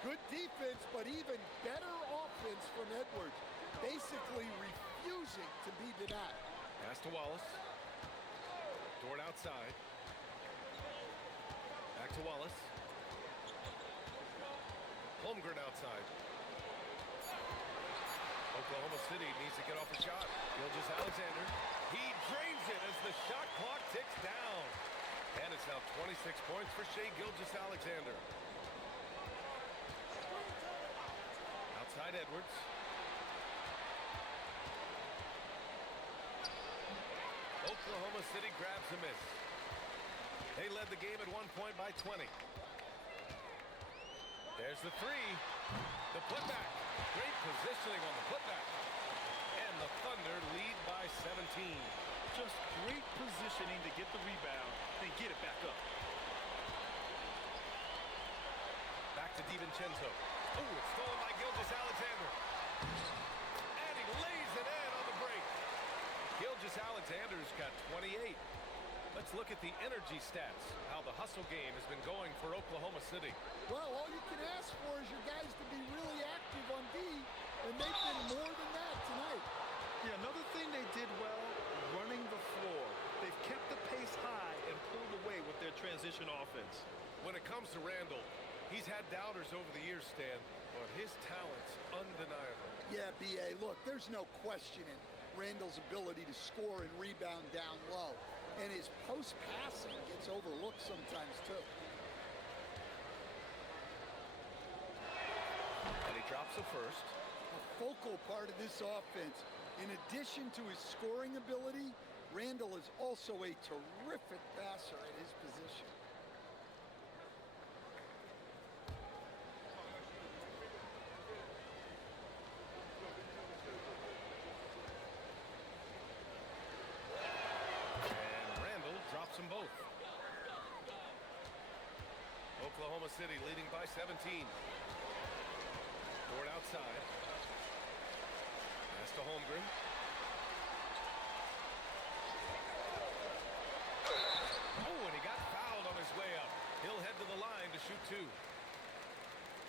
Good defense, but even better offense from Edwards. basically refusing to be denied. Pass to Wallace. Dort outside. Back to Wallace. Holmgren outside. Oklahoma City needs to get off a shot. Gilgeous-Alexander. He drains it as the shot clock ticks down. And it's now 26 points for Shai Gilgeous-Alexander. Outside Edwards. Oklahoma City grabs a miss. They led the game at 1 point by 20. There's the three. The putback. Great positioning on the putback. And the Thunder lead by 17. Just great positioning to get the rebound and get it back up. Back to DiVincenzo. Oh, it's stolen by Gilgeous-Alexander. And he lays it in on the break. Gilgeous-Alexander's got 28. Let's look at the energy stats, how the hustle game has been going for Oklahoma City. Well, all you can ask for is your guys to be really active on D, and they've been more than that tonight. Yeah, another thing they did well, running the floor. They've kept the pace high and pulled away with their transition offense. When it comes to Randall, he's had doubters over the years, Stan, but his talent's undeniable. Yeah, B.A., look, there's no questioning Randall's ability to score and rebound down low. And his post-passing gets overlooked sometimes, too. And he drops the first. A focal part of this offense. In addition to his scoring ability, Randall is also a terrific passer at his position. Them both. Oklahoma City leading by 17. Dort outside. Pass to Holmgren. Oh, and he got fouled on his way up. He'll head to the line to shoot two.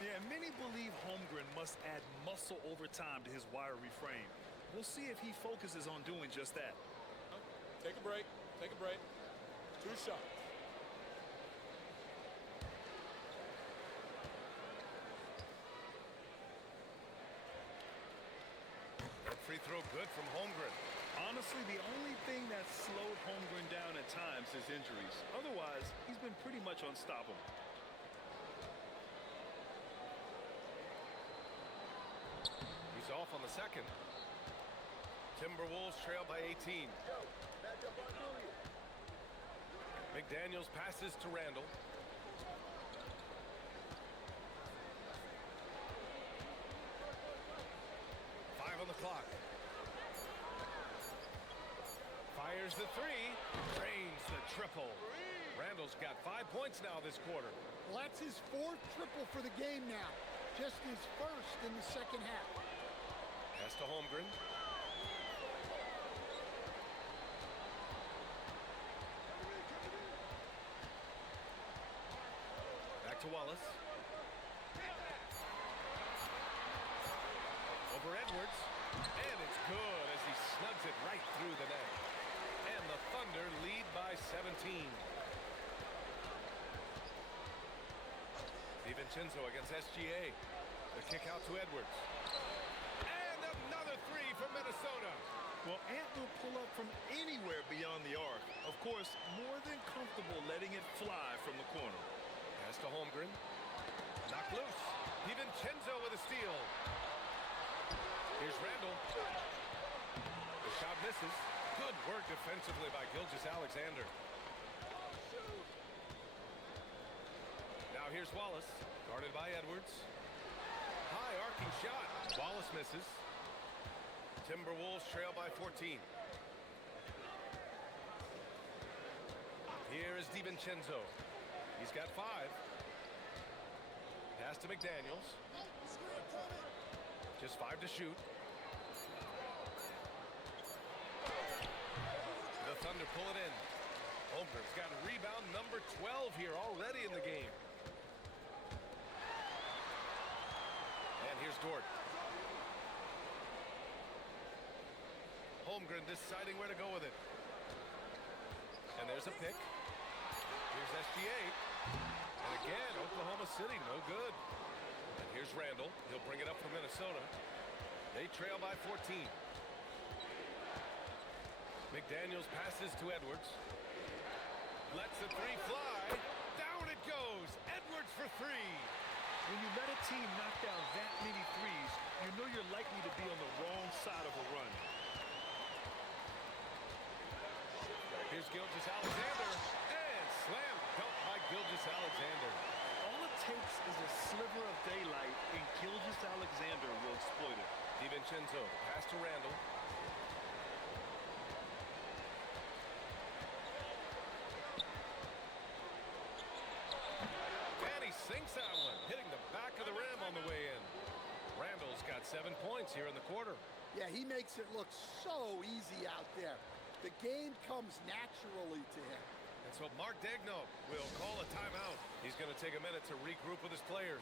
Yeah, many believe Holmgren must add muscle over time to his wiry frame. We'll see if he focuses on doing just that. Take a break. Take a break. 2 shots. That free throw good from Holmgren. Honestly, the only thing that slowed Holmgren down at times is injuries. Otherwise, he's been pretty much unstoppable. He's off on the second. Timberwolves trail by 18. McDaniels passes to Randall. Five on the clock. Fires the three. Drains the triple. Randall's got 5 points now this quarter. Well, that's his 4th triple for the game now. Just his first in the second half. Pass to Holmgren. To Wallace. Over Edwards. And it's good as he snugs it right through the net. And the Thunder lead by 17. DiVincenzo against SGA. The kick out to Edwards. And another three from Minnesota. Well, Ant will pull up from anywhere beyond the arc. Of course, more than comfortable letting it fly from the corner. Pass to Holmgren. Knocked loose. DiVincenzo with a steal. Here's Randall. The shot misses. Good work defensively by Gilgeous-Alexander. Now here's Wallace. Guarded by Edwards. High arcing shot. Wallace misses. Timberwolves trail by 14. Here is DiVincenzo. He's got 5. Pass to McDaniels. Just 5 to shoot. The Thunder pull it in. Holmgren's got rebound number 12 here already in the game. And here's Dort. Holmgren deciding where to go with it. And there's a pick. Here's SGA. And again, Oklahoma City, no good. And here's Randall. He'll bring it up for Minnesota. They trail by 14. McDaniels passes to Edwards. Lets the three fly. Down it goes. Edwards for three. When you let a team knock down that many threes, you know you're likely to be on the wrong side of a run. Here's Gilgeous-Alexander. And slam dunk by Gilgeous-Alexander. All it takes is a sliver of daylight, and Gilgeous-Alexander will exploit it. DiVincenzo, pass to Randall. And he sinks that one, hitting the back of the rim on the way in. Randall's got 7 points here in the quarter. Yeah, he makes it look so easy out there. The game comes naturally to him. And so Mark Daigneault will call a timeout. He's going to take a minute to regroup with his players.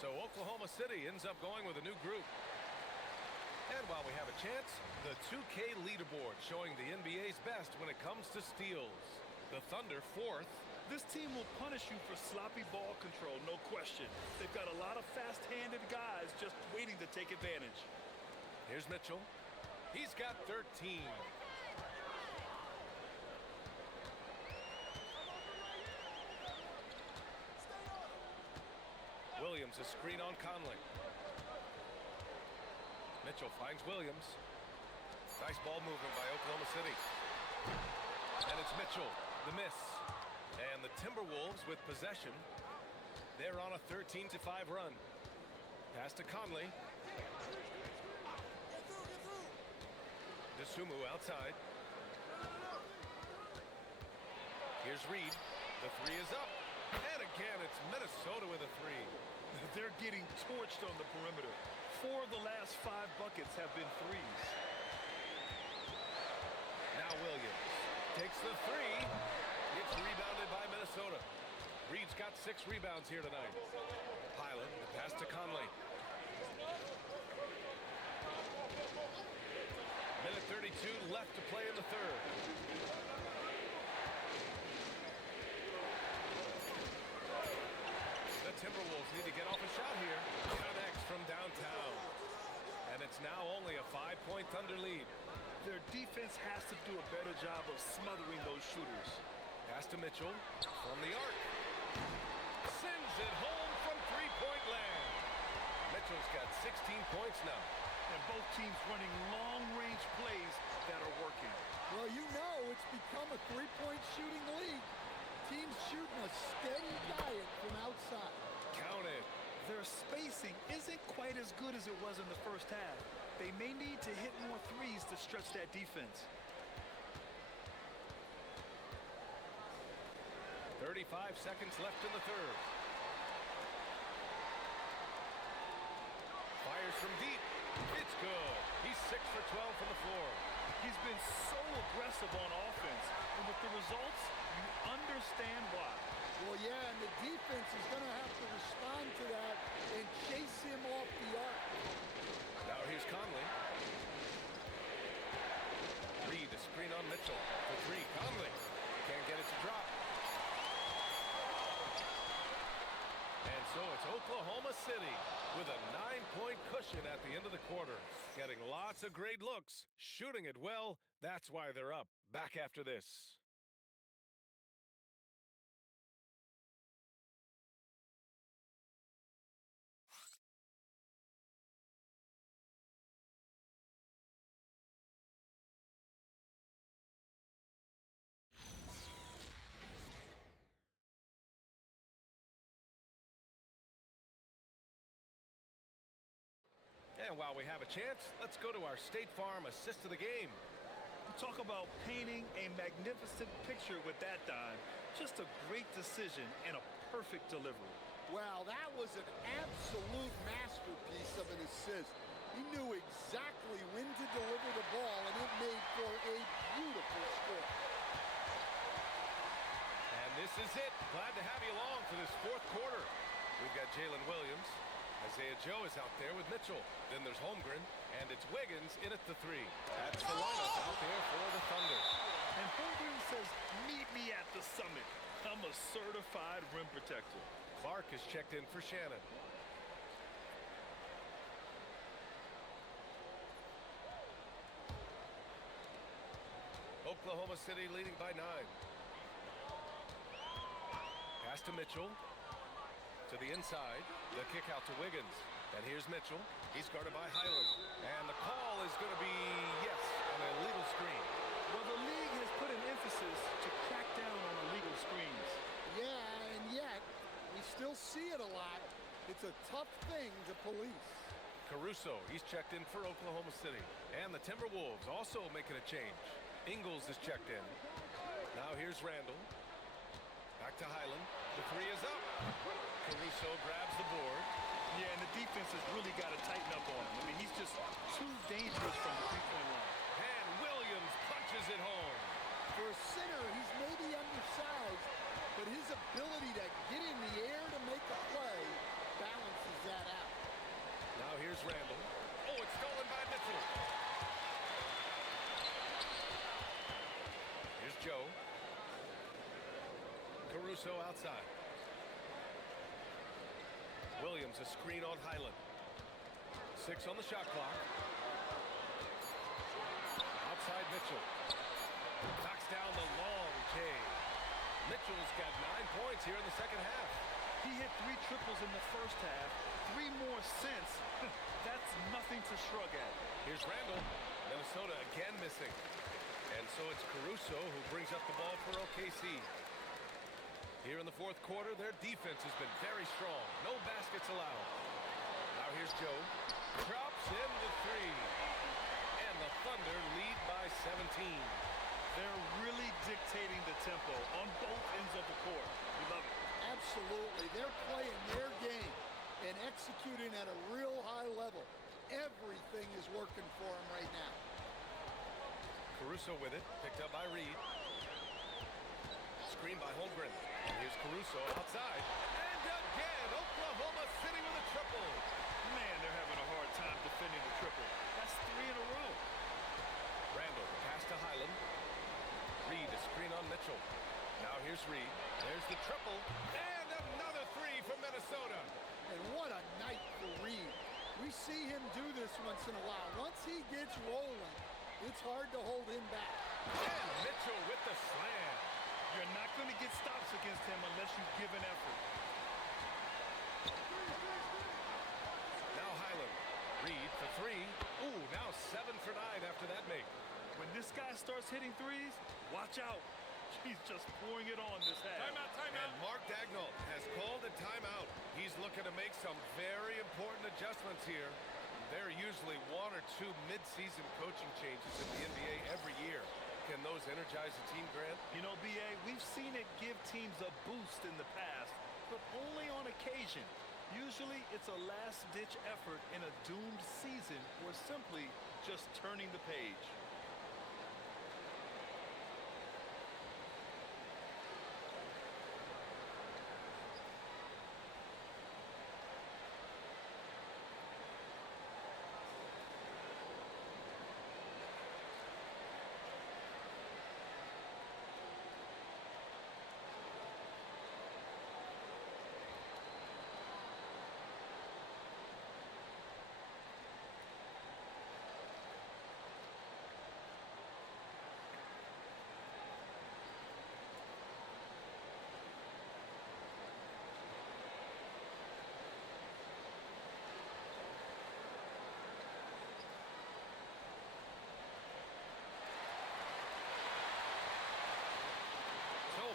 So Oklahoma City ends up going with a new group. And while we have a chance, the 2K leaderboard showing the NBA's best when it comes to steals. The Thunder 4th. This team will punish you for sloppy ball control, no question. They've got a lot of fast-handed guys just waiting to take advantage. Here's Mitchell. He's got 13. Williams, a screen on Conley. Mitchell finds Williams. Nice ball movement by Oklahoma City. And it's Mitchell, the miss. And the Timberwolves with possession. They're on a 13-5 run. Pass to Conley. DeSumo outside. Here's Reed. The three is up. And again, it's Minnesota with a three. They're getting torched on the perimeter. 4 of the last 5 buckets have been threes. Now Williams takes the three. Gets rebounded by Minnesota. Reed's got 6 rebounds here tonight. Pilot, the pass to Conley. Minute 32 left to play in the third. The Timberwolves need to get off a shot here. Connects from downtown. And it's now only a 5-point Thunder lead. Their defense has to do a better job of smothering those shooters. Pass to Mitchell from the arc. Sends it home from three-point land. Mitchell's got 16 points now. And both teams running long-range plays that are working. Well, you know it's become a three-point shooting league. Teams shooting a steady diet from outside. Count it. Their spacing isn't quite as good as it was in the first half. They may need to hit more threes to stretch that defense. 35 seconds left in the third. Fires from deep. It's good. He's 6 for 12 from the floor. He's been so aggressive on offense, and with the results, you understand why. Well, yeah, and the defense is going to have to respond to that and chase him off the arc. Now here's Conley. Reed, a screen on Mitchell. For three, Conley. Can't get it to drop. And so So it's Oklahoma City with a 9-point cushion at the end of the quarter. Getting lots of great looks, shooting it well. That's why they're up. Back after this. And while we have a chance, let's go to our State Farm assist of the game. Talk about painting a magnificent picture with that dime. Just a great decision and a perfect delivery. Wow, that was an absolute masterpiece of an assist. He knew exactly when to deliver the ball, and it made for a beautiful score. And this is it. Glad to have you along for this fourth quarter. We've got Jalen Williams. Isaiah Joe is out there with Mitchell. Then there's Holmgren, and it's Wiggins in at the three. That's the lineup out there for the Thunder. And Holmgren says, meet me at the summit. I'm a certified rim protector. Clark is checked in for Shannon. Oklahoma City leading by 9. Pass to Mitchell. To the inside. The kick out to Wiggins. And here's Mitchell. He's guarded by Highland. And the call is going to be, yes, an illegal screen. Well, the league has put an emphasis to crack down on illegal screens. Yeah, and yet, we still see it a lot. It's a tough thing to police. Caruso, he's checked in for Oklahoma City. And the Timberwolves also making a change. Ingles is checked in. Now here's Randall. Back to Highland. The three is up. Caruso grabs the board. Yeah, and the defense has really got to tighten up on him. I mean, he's just too dangerous from the three-point line. And Williams punches it home. For a center, he's maybe undersized, but his ability to get in the air to make a play balances that out. Now here's Randall. Oh, it's stolen by Mitchell. Here's Joe. Caruso outside. Williams a screen on Highland. 6 on the shot clock. Outside Mitchell. Knocks down the long J. Mitchell's got 9 points here in the second half. He hit 3 triples in the first half. 3 more since. That's nothing to shrug at. Here's Randall. Minnesota again missing. And so it's Caruso who brings up the ball for OKC. Here in the fourth quarter, their defense has been very strong. No baskets allowed. Now here's Joe. Drops in the three. And the Thunder lead by 17. They're really dictating the tempo on both ends of the court. We love it. Absolutely. They're playing their game and executing at a real high level. Everything is working for them right now. Caruso with it. Picked up by Reed. Screen by Holmgren. Here's Caruso outside. And again, Oklahoma City with a triple. Man, they're having a hard time defending the triple. That's 3 in a row. Randall, pass to Highland. Reed, a screen on Mitchell. Now here's Reed. There's the triple. And another 3 from Minnesota. And what a night for Reed. We see him do this once in a while. Once he gets rolling, it's hard to hold him back. And Mitchell with the slam. You're not going to get stops against him unless you give an effort. Now Highland. Reed for 3. Ooh, now 7 for 9 after that make. When this guy starts hitting threes, watch out. He's just pouring it on this half. Timeout, timeout. And Mark Dagnall has called a timeout. He's looking to make some very important adjustments here. There are usually 1 or 2 mid-season coaching changes in the NBA every year. Can those energize a team, Grant? You know, B.A., we've seen it give teams a boost in the past, but only on occasion. Usually it's a last-ditch effort in a doomed season or simply just turning the page.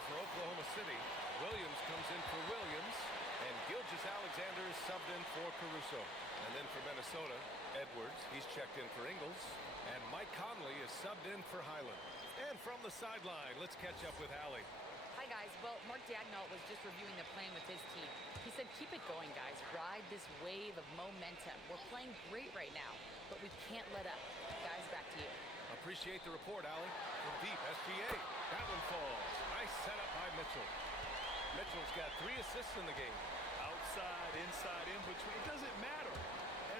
for Oklahoma City. Williams comes in for Williams. And Gilgeous-Alexander is subbed in for Caruso. And then for Minnesota, Edwards, he's checked in for Ingles. And Mike Conley is subbed in for Highland. And from the sideline, let's catch up with Allie. Hi, guys. Well, Mark Daigneault was just reviewing the plan with his team. He said, keep it going, guys. Ride this wave of momentum. We're playing great right now, but we can't let up. Guys, back to you. Appreciate the report, Allie. From deep, SGA. That one falls. Nice setup by Mitchell. Mitchell's got 3 assists in the game. Outside, inside, in between. It doesn't matter.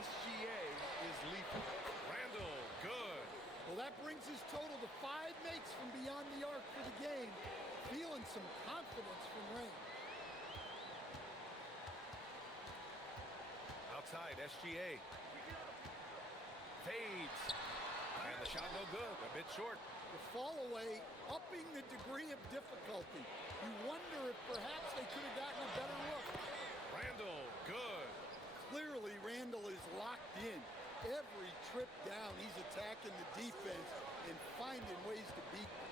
SGA is lethal. Randall, good. Well, that brings his total to 5 makes from beyond the arc for the game. Feeling some confidence from Rain. Outside, SGA. Fades. And the shot no good. A bit short. The fall away, upping the degree of difficulty. You wonder if perhaps they could have gotten a better look. Randall, good. Clearly, Randall is locked in. Every trip down, he's attacking the defense and finding ways to beat them.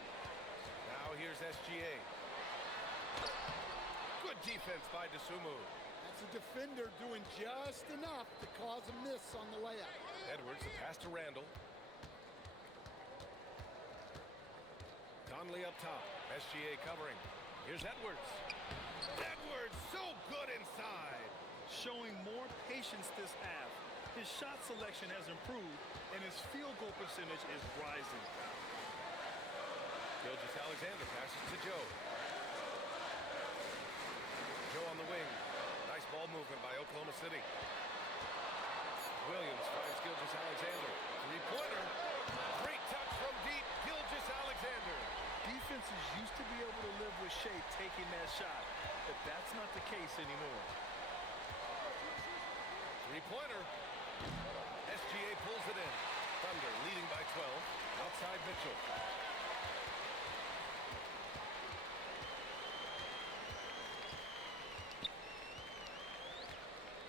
Now here's SGA. Good defense by DeSumo. That's a defender doing just enough to cause a miss on the layup. Edwards, the pass to Randall. Conley up top. SGA covering. Here's Edwards. Edwards, so good inside. Showing more patience this half. His shot selection has improved, and his field goal percentage is rising. Gilgeous-Alexander passes to Joe. Joe on the wing. Nice ball movement by Oklahoma City. Williams finds Gilgeous-Alexander. Three-pointer. Great touch from deep. Gilgeous-Alexander. Defenses used to be able to live with Shai taking that shot, but that's not the case anymore. Three-pointer. SGA pulls it in. Thunder leading by 12. Outside Mitchell.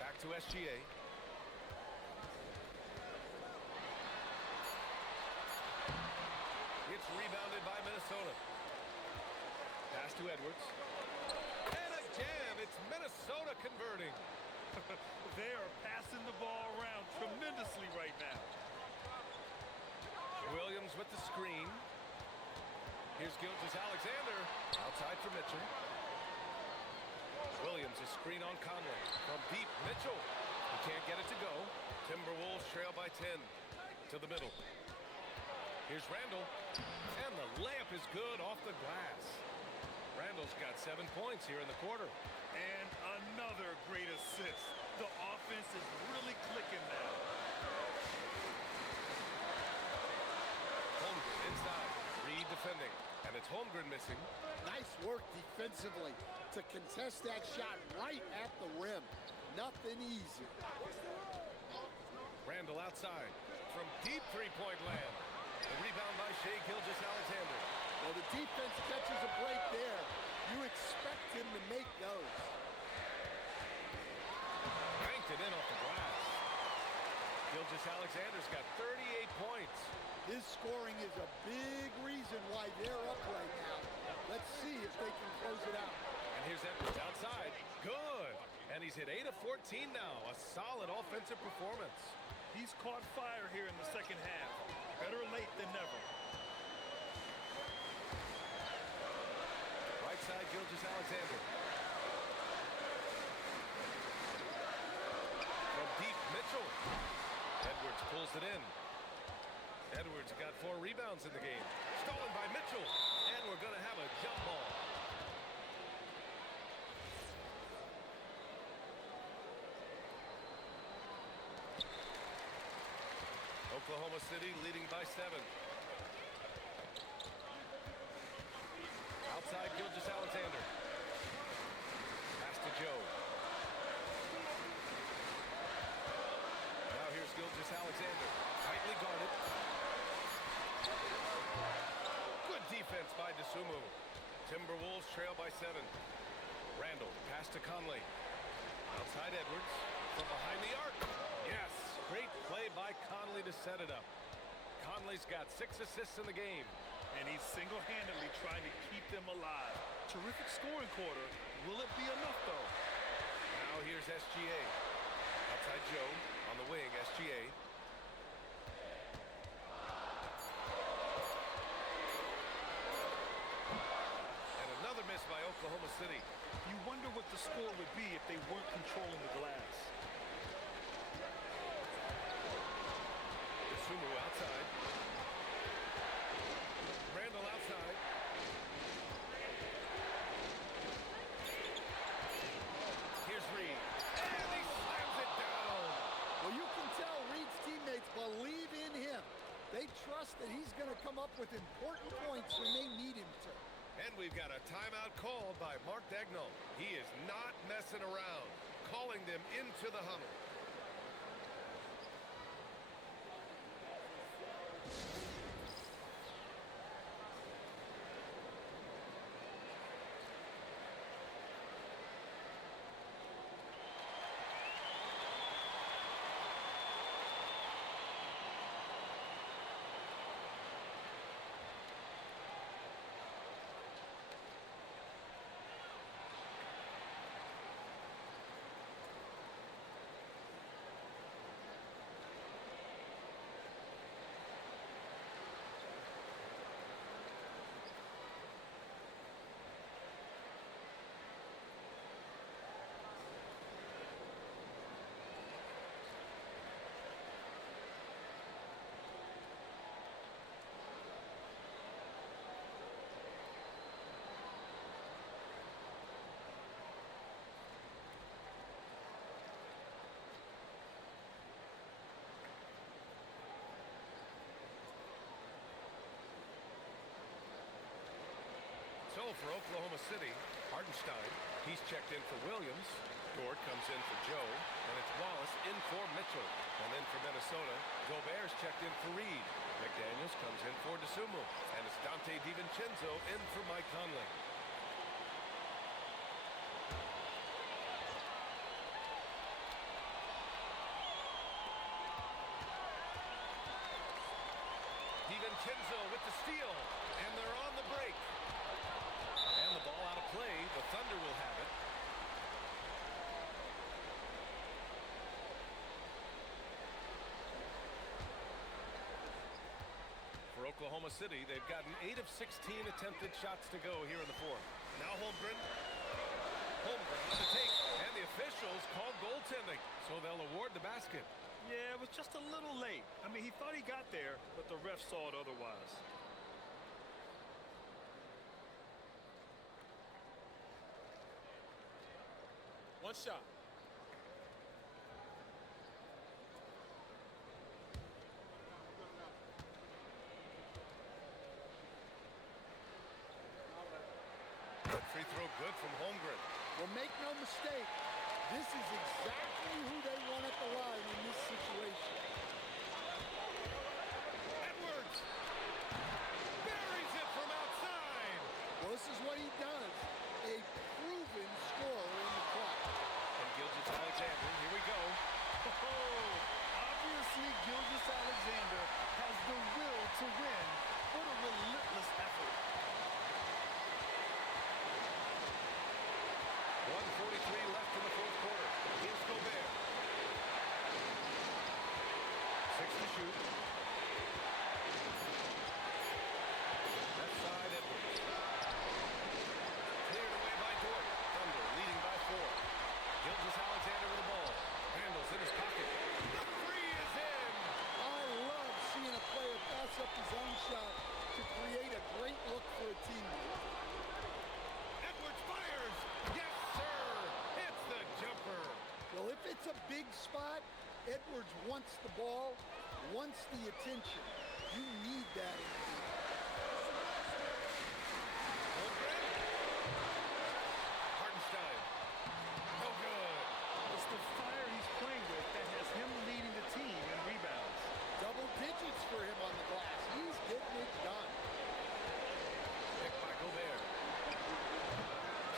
Back to SGA. It's rebounded by Minnesota. Pass to Edwards. And a jam. It's Minnesota converting. They are passing the ball around tremendously right now. Williams with the screen. Here's Gilgeous-Alexander. Outside for Mitchell. Williams a screen on Conley. From deep, Mitchell. He can't get it to go. Timberwolves trail by 10. To the middle. Here's Randall. And the layup is good off the glass. Randall's got 7 points here in the quarter. And another great assist. The offense is really clicking now. Holmgren inside. Reed defending. And it's Holmgren missing. Nice work defensively to contest that shot right at the rim. Nothing easy. Randall outside. From deep three-point land. The rebound by Shai Gilgeous-Alexander. Well, the defense catches a break there. You expect him to make those. Banked it in off the glass. Gilgeous-Alexander's got 38 points. His scoring is a big reason why they're up right now. Let's see if they can close it out. And here's Edwards outside. Good. And he's hit 8 of 14 now. A solid offensive performance. He's caught fire here in the second half. Better late than never. Right side, Gilgeous-Alexander. From deep, Mitchell. Edwards pulls it in. Edwards got 4 rebounds in the game. Stolen by Mitchell. And we're going to have a jump ball. Oklahoma City leading by 7. Outside Gilgeous-Alexander. Pass to Joe. Now here's Gilgeous-Alexander. Tightly guarded. Good defense by DeSumo. Timberwolves trail by 7. Randall, pass to Conley. Outside Edwards. From behind the arc. Yes, great play by Conley to set it up. Conley's got 6 assists in the game. And he's single-handedly trying to keep them alive. terrific scoring quarter. Will it be enough, though? Now here's SGA. Outside Joe on the wing, SGA. And another miss by Oklahoma City. You wonder what the score would be if they weren't controlling the glass. Sumu outside. Randall outside. Here's Reed. And he slams it down. Well, you can tell Reed's teammates believe in him. They trust that he's going to come up with important points when they need him to. And we've got a timeout called by Mark Daigneault. He is not messing around, calling them into the huddle. So for Oklahoma City, Hardenstein, he's checked in for Williams. Dort comes in for Joe, and it's Wallace in for Mitchell. And then for Minnesota, Gobert's checked in for Reed. McDaniels comes in for DeSumo, and it's Dante DiVincenzo in for Mike Conley. DiVincenzo with the steal, and they're on the break. And the ball out of play. The Thunder will have it. For Oklahoma City, they've gotten 8 of 16 attempted shots to go here in the fourth. Now Holmgren. Holmgren on the take. And the officials called goaltending, so they'll award the basket. Yeah, it was just a little late. I mean, he thought he got there, but the ref saw it otherwise. One shot. Free throw good from Holmgren. Well, make no mistake, this is exactly who they want at the line in this situation. Edwards buries it from outside. Well, this is what he does. A proven scorer in the club. And Gilgeous-Alexander, here we go. Oh, obviously Gilgeous-Alexander has the will to win. What a relentless effort. 1:43 left in the fourth quarter. Here's Gobert. 6 to shoot. Left side, Edwards. Cleared away by Dort. Thunder leading by 4. Gilgeous-Alexander with the ball. Randall's in his pocket. The three is in. I love seeing a player pass up his own shot to create a great look for a teammate. Edwards fires. Yes, sir. Hits the jumper. Well, if it's a big spot, Edwards wants the ball, wants the attention. You need that in the game. Holmgren. Hardenstein. No good. It's the fire he's playing with that has him leading the team in rebounds. Double digits for him on the glass. He's getting it done. Picked by Gobert.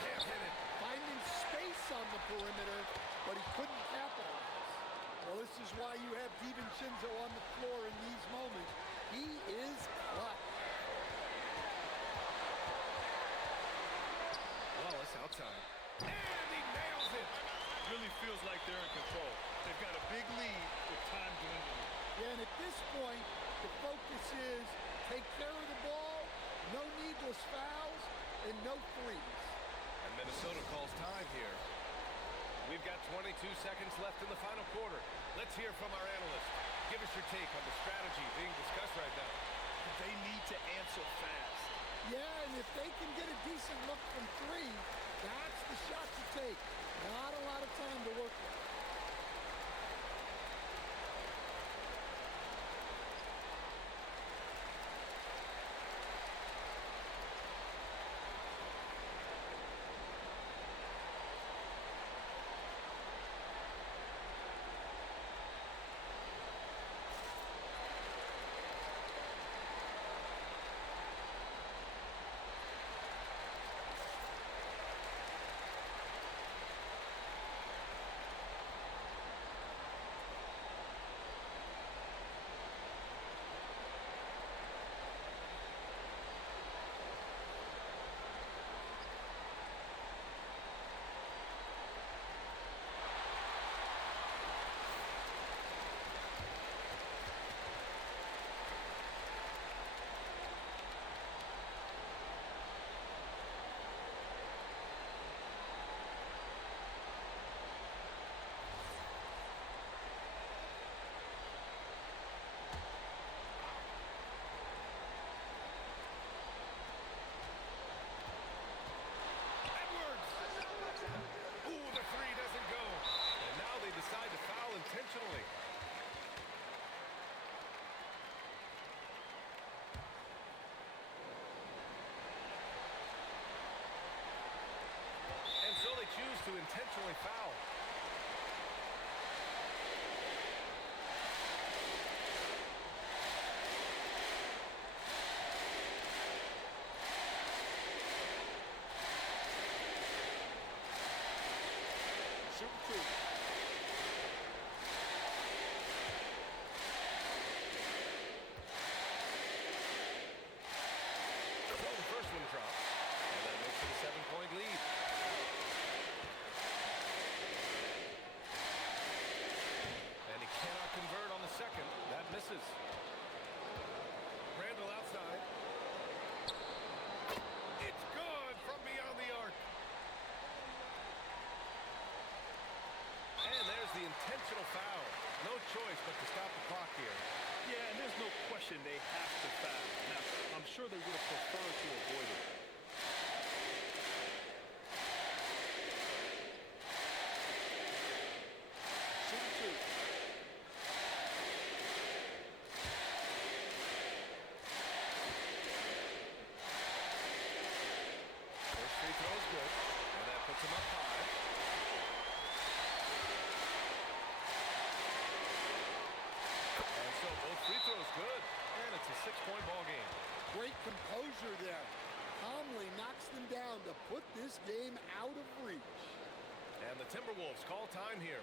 Can't hit it. Finding space on the perimeter, but he couldn't capitalize. Well, this is why you have DiVincenzo on the floor in these moments. He is clutch. outside. And he nails it. Really feels like they're in control. They've got a big lead with time dwindling. Yeah, and at this point, the focus is take care of the ball, no needless fouls, and no threes. And Minnesota calls time here. We've got 22 seconds left in the final quarter. Let's hear from our analyst. Give us your take on the strategy being discussed right now. They need to answer fast. Yeah, and if they can get a decent look from three, that's the shot to take. Not a lot of time to work with. Decide to foul intentionally. And so they choose to intentionally foul. Shooting two. Randall outside. It's good from beyond the arc. And there's the intentional foul. No choice but to stop the clock here. Yeah, and there's no question they have to foul. Now, I'm sure they would have preferred to avoid it. Shooting two. Him up high. And so both free throws good. And it's a 6-point ball game. Great composure there. Calmly knocks them down to put this game out of reach. And the Timberwolves call time here.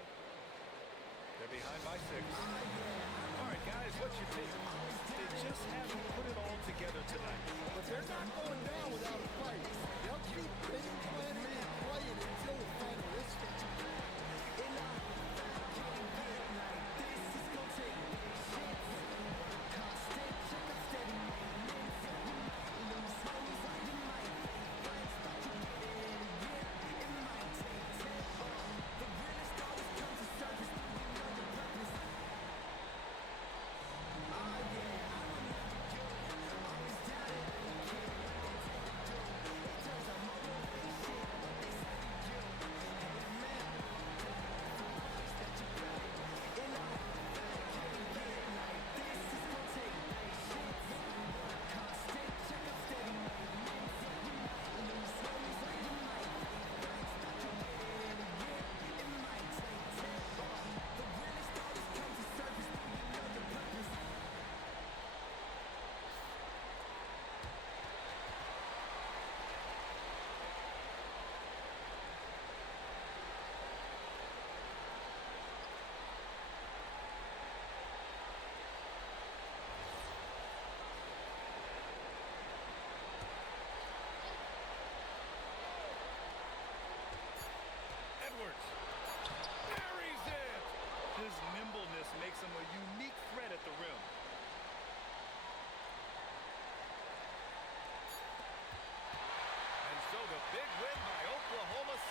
They're behind by 6. All right, guys, what's your take? They just haven't put it all together tonight. But they're not going down without a fight. They'll keep game planning and playing until the final whistle.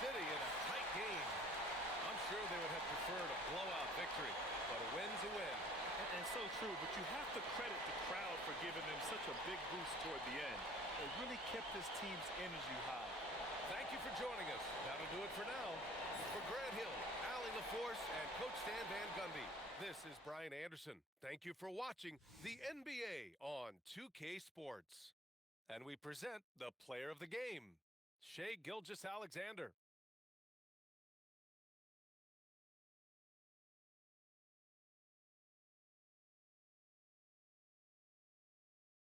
City in a tight game. I'm sure they would have preferred a blowout victory, but a win's a win. And so true, but you have to credit the crowd for giving them such a big boost toward the end. It really kept this team's energy high. Thank you for joining us. That'll do it for now. For Grant Hill, Allie LaForce, and Coach Stan Van Gundy, this is Brian Anderson. Thank you for watching the NBA on 2K Sports. And we present the player of the game, Shai Gilgeous-Alexander.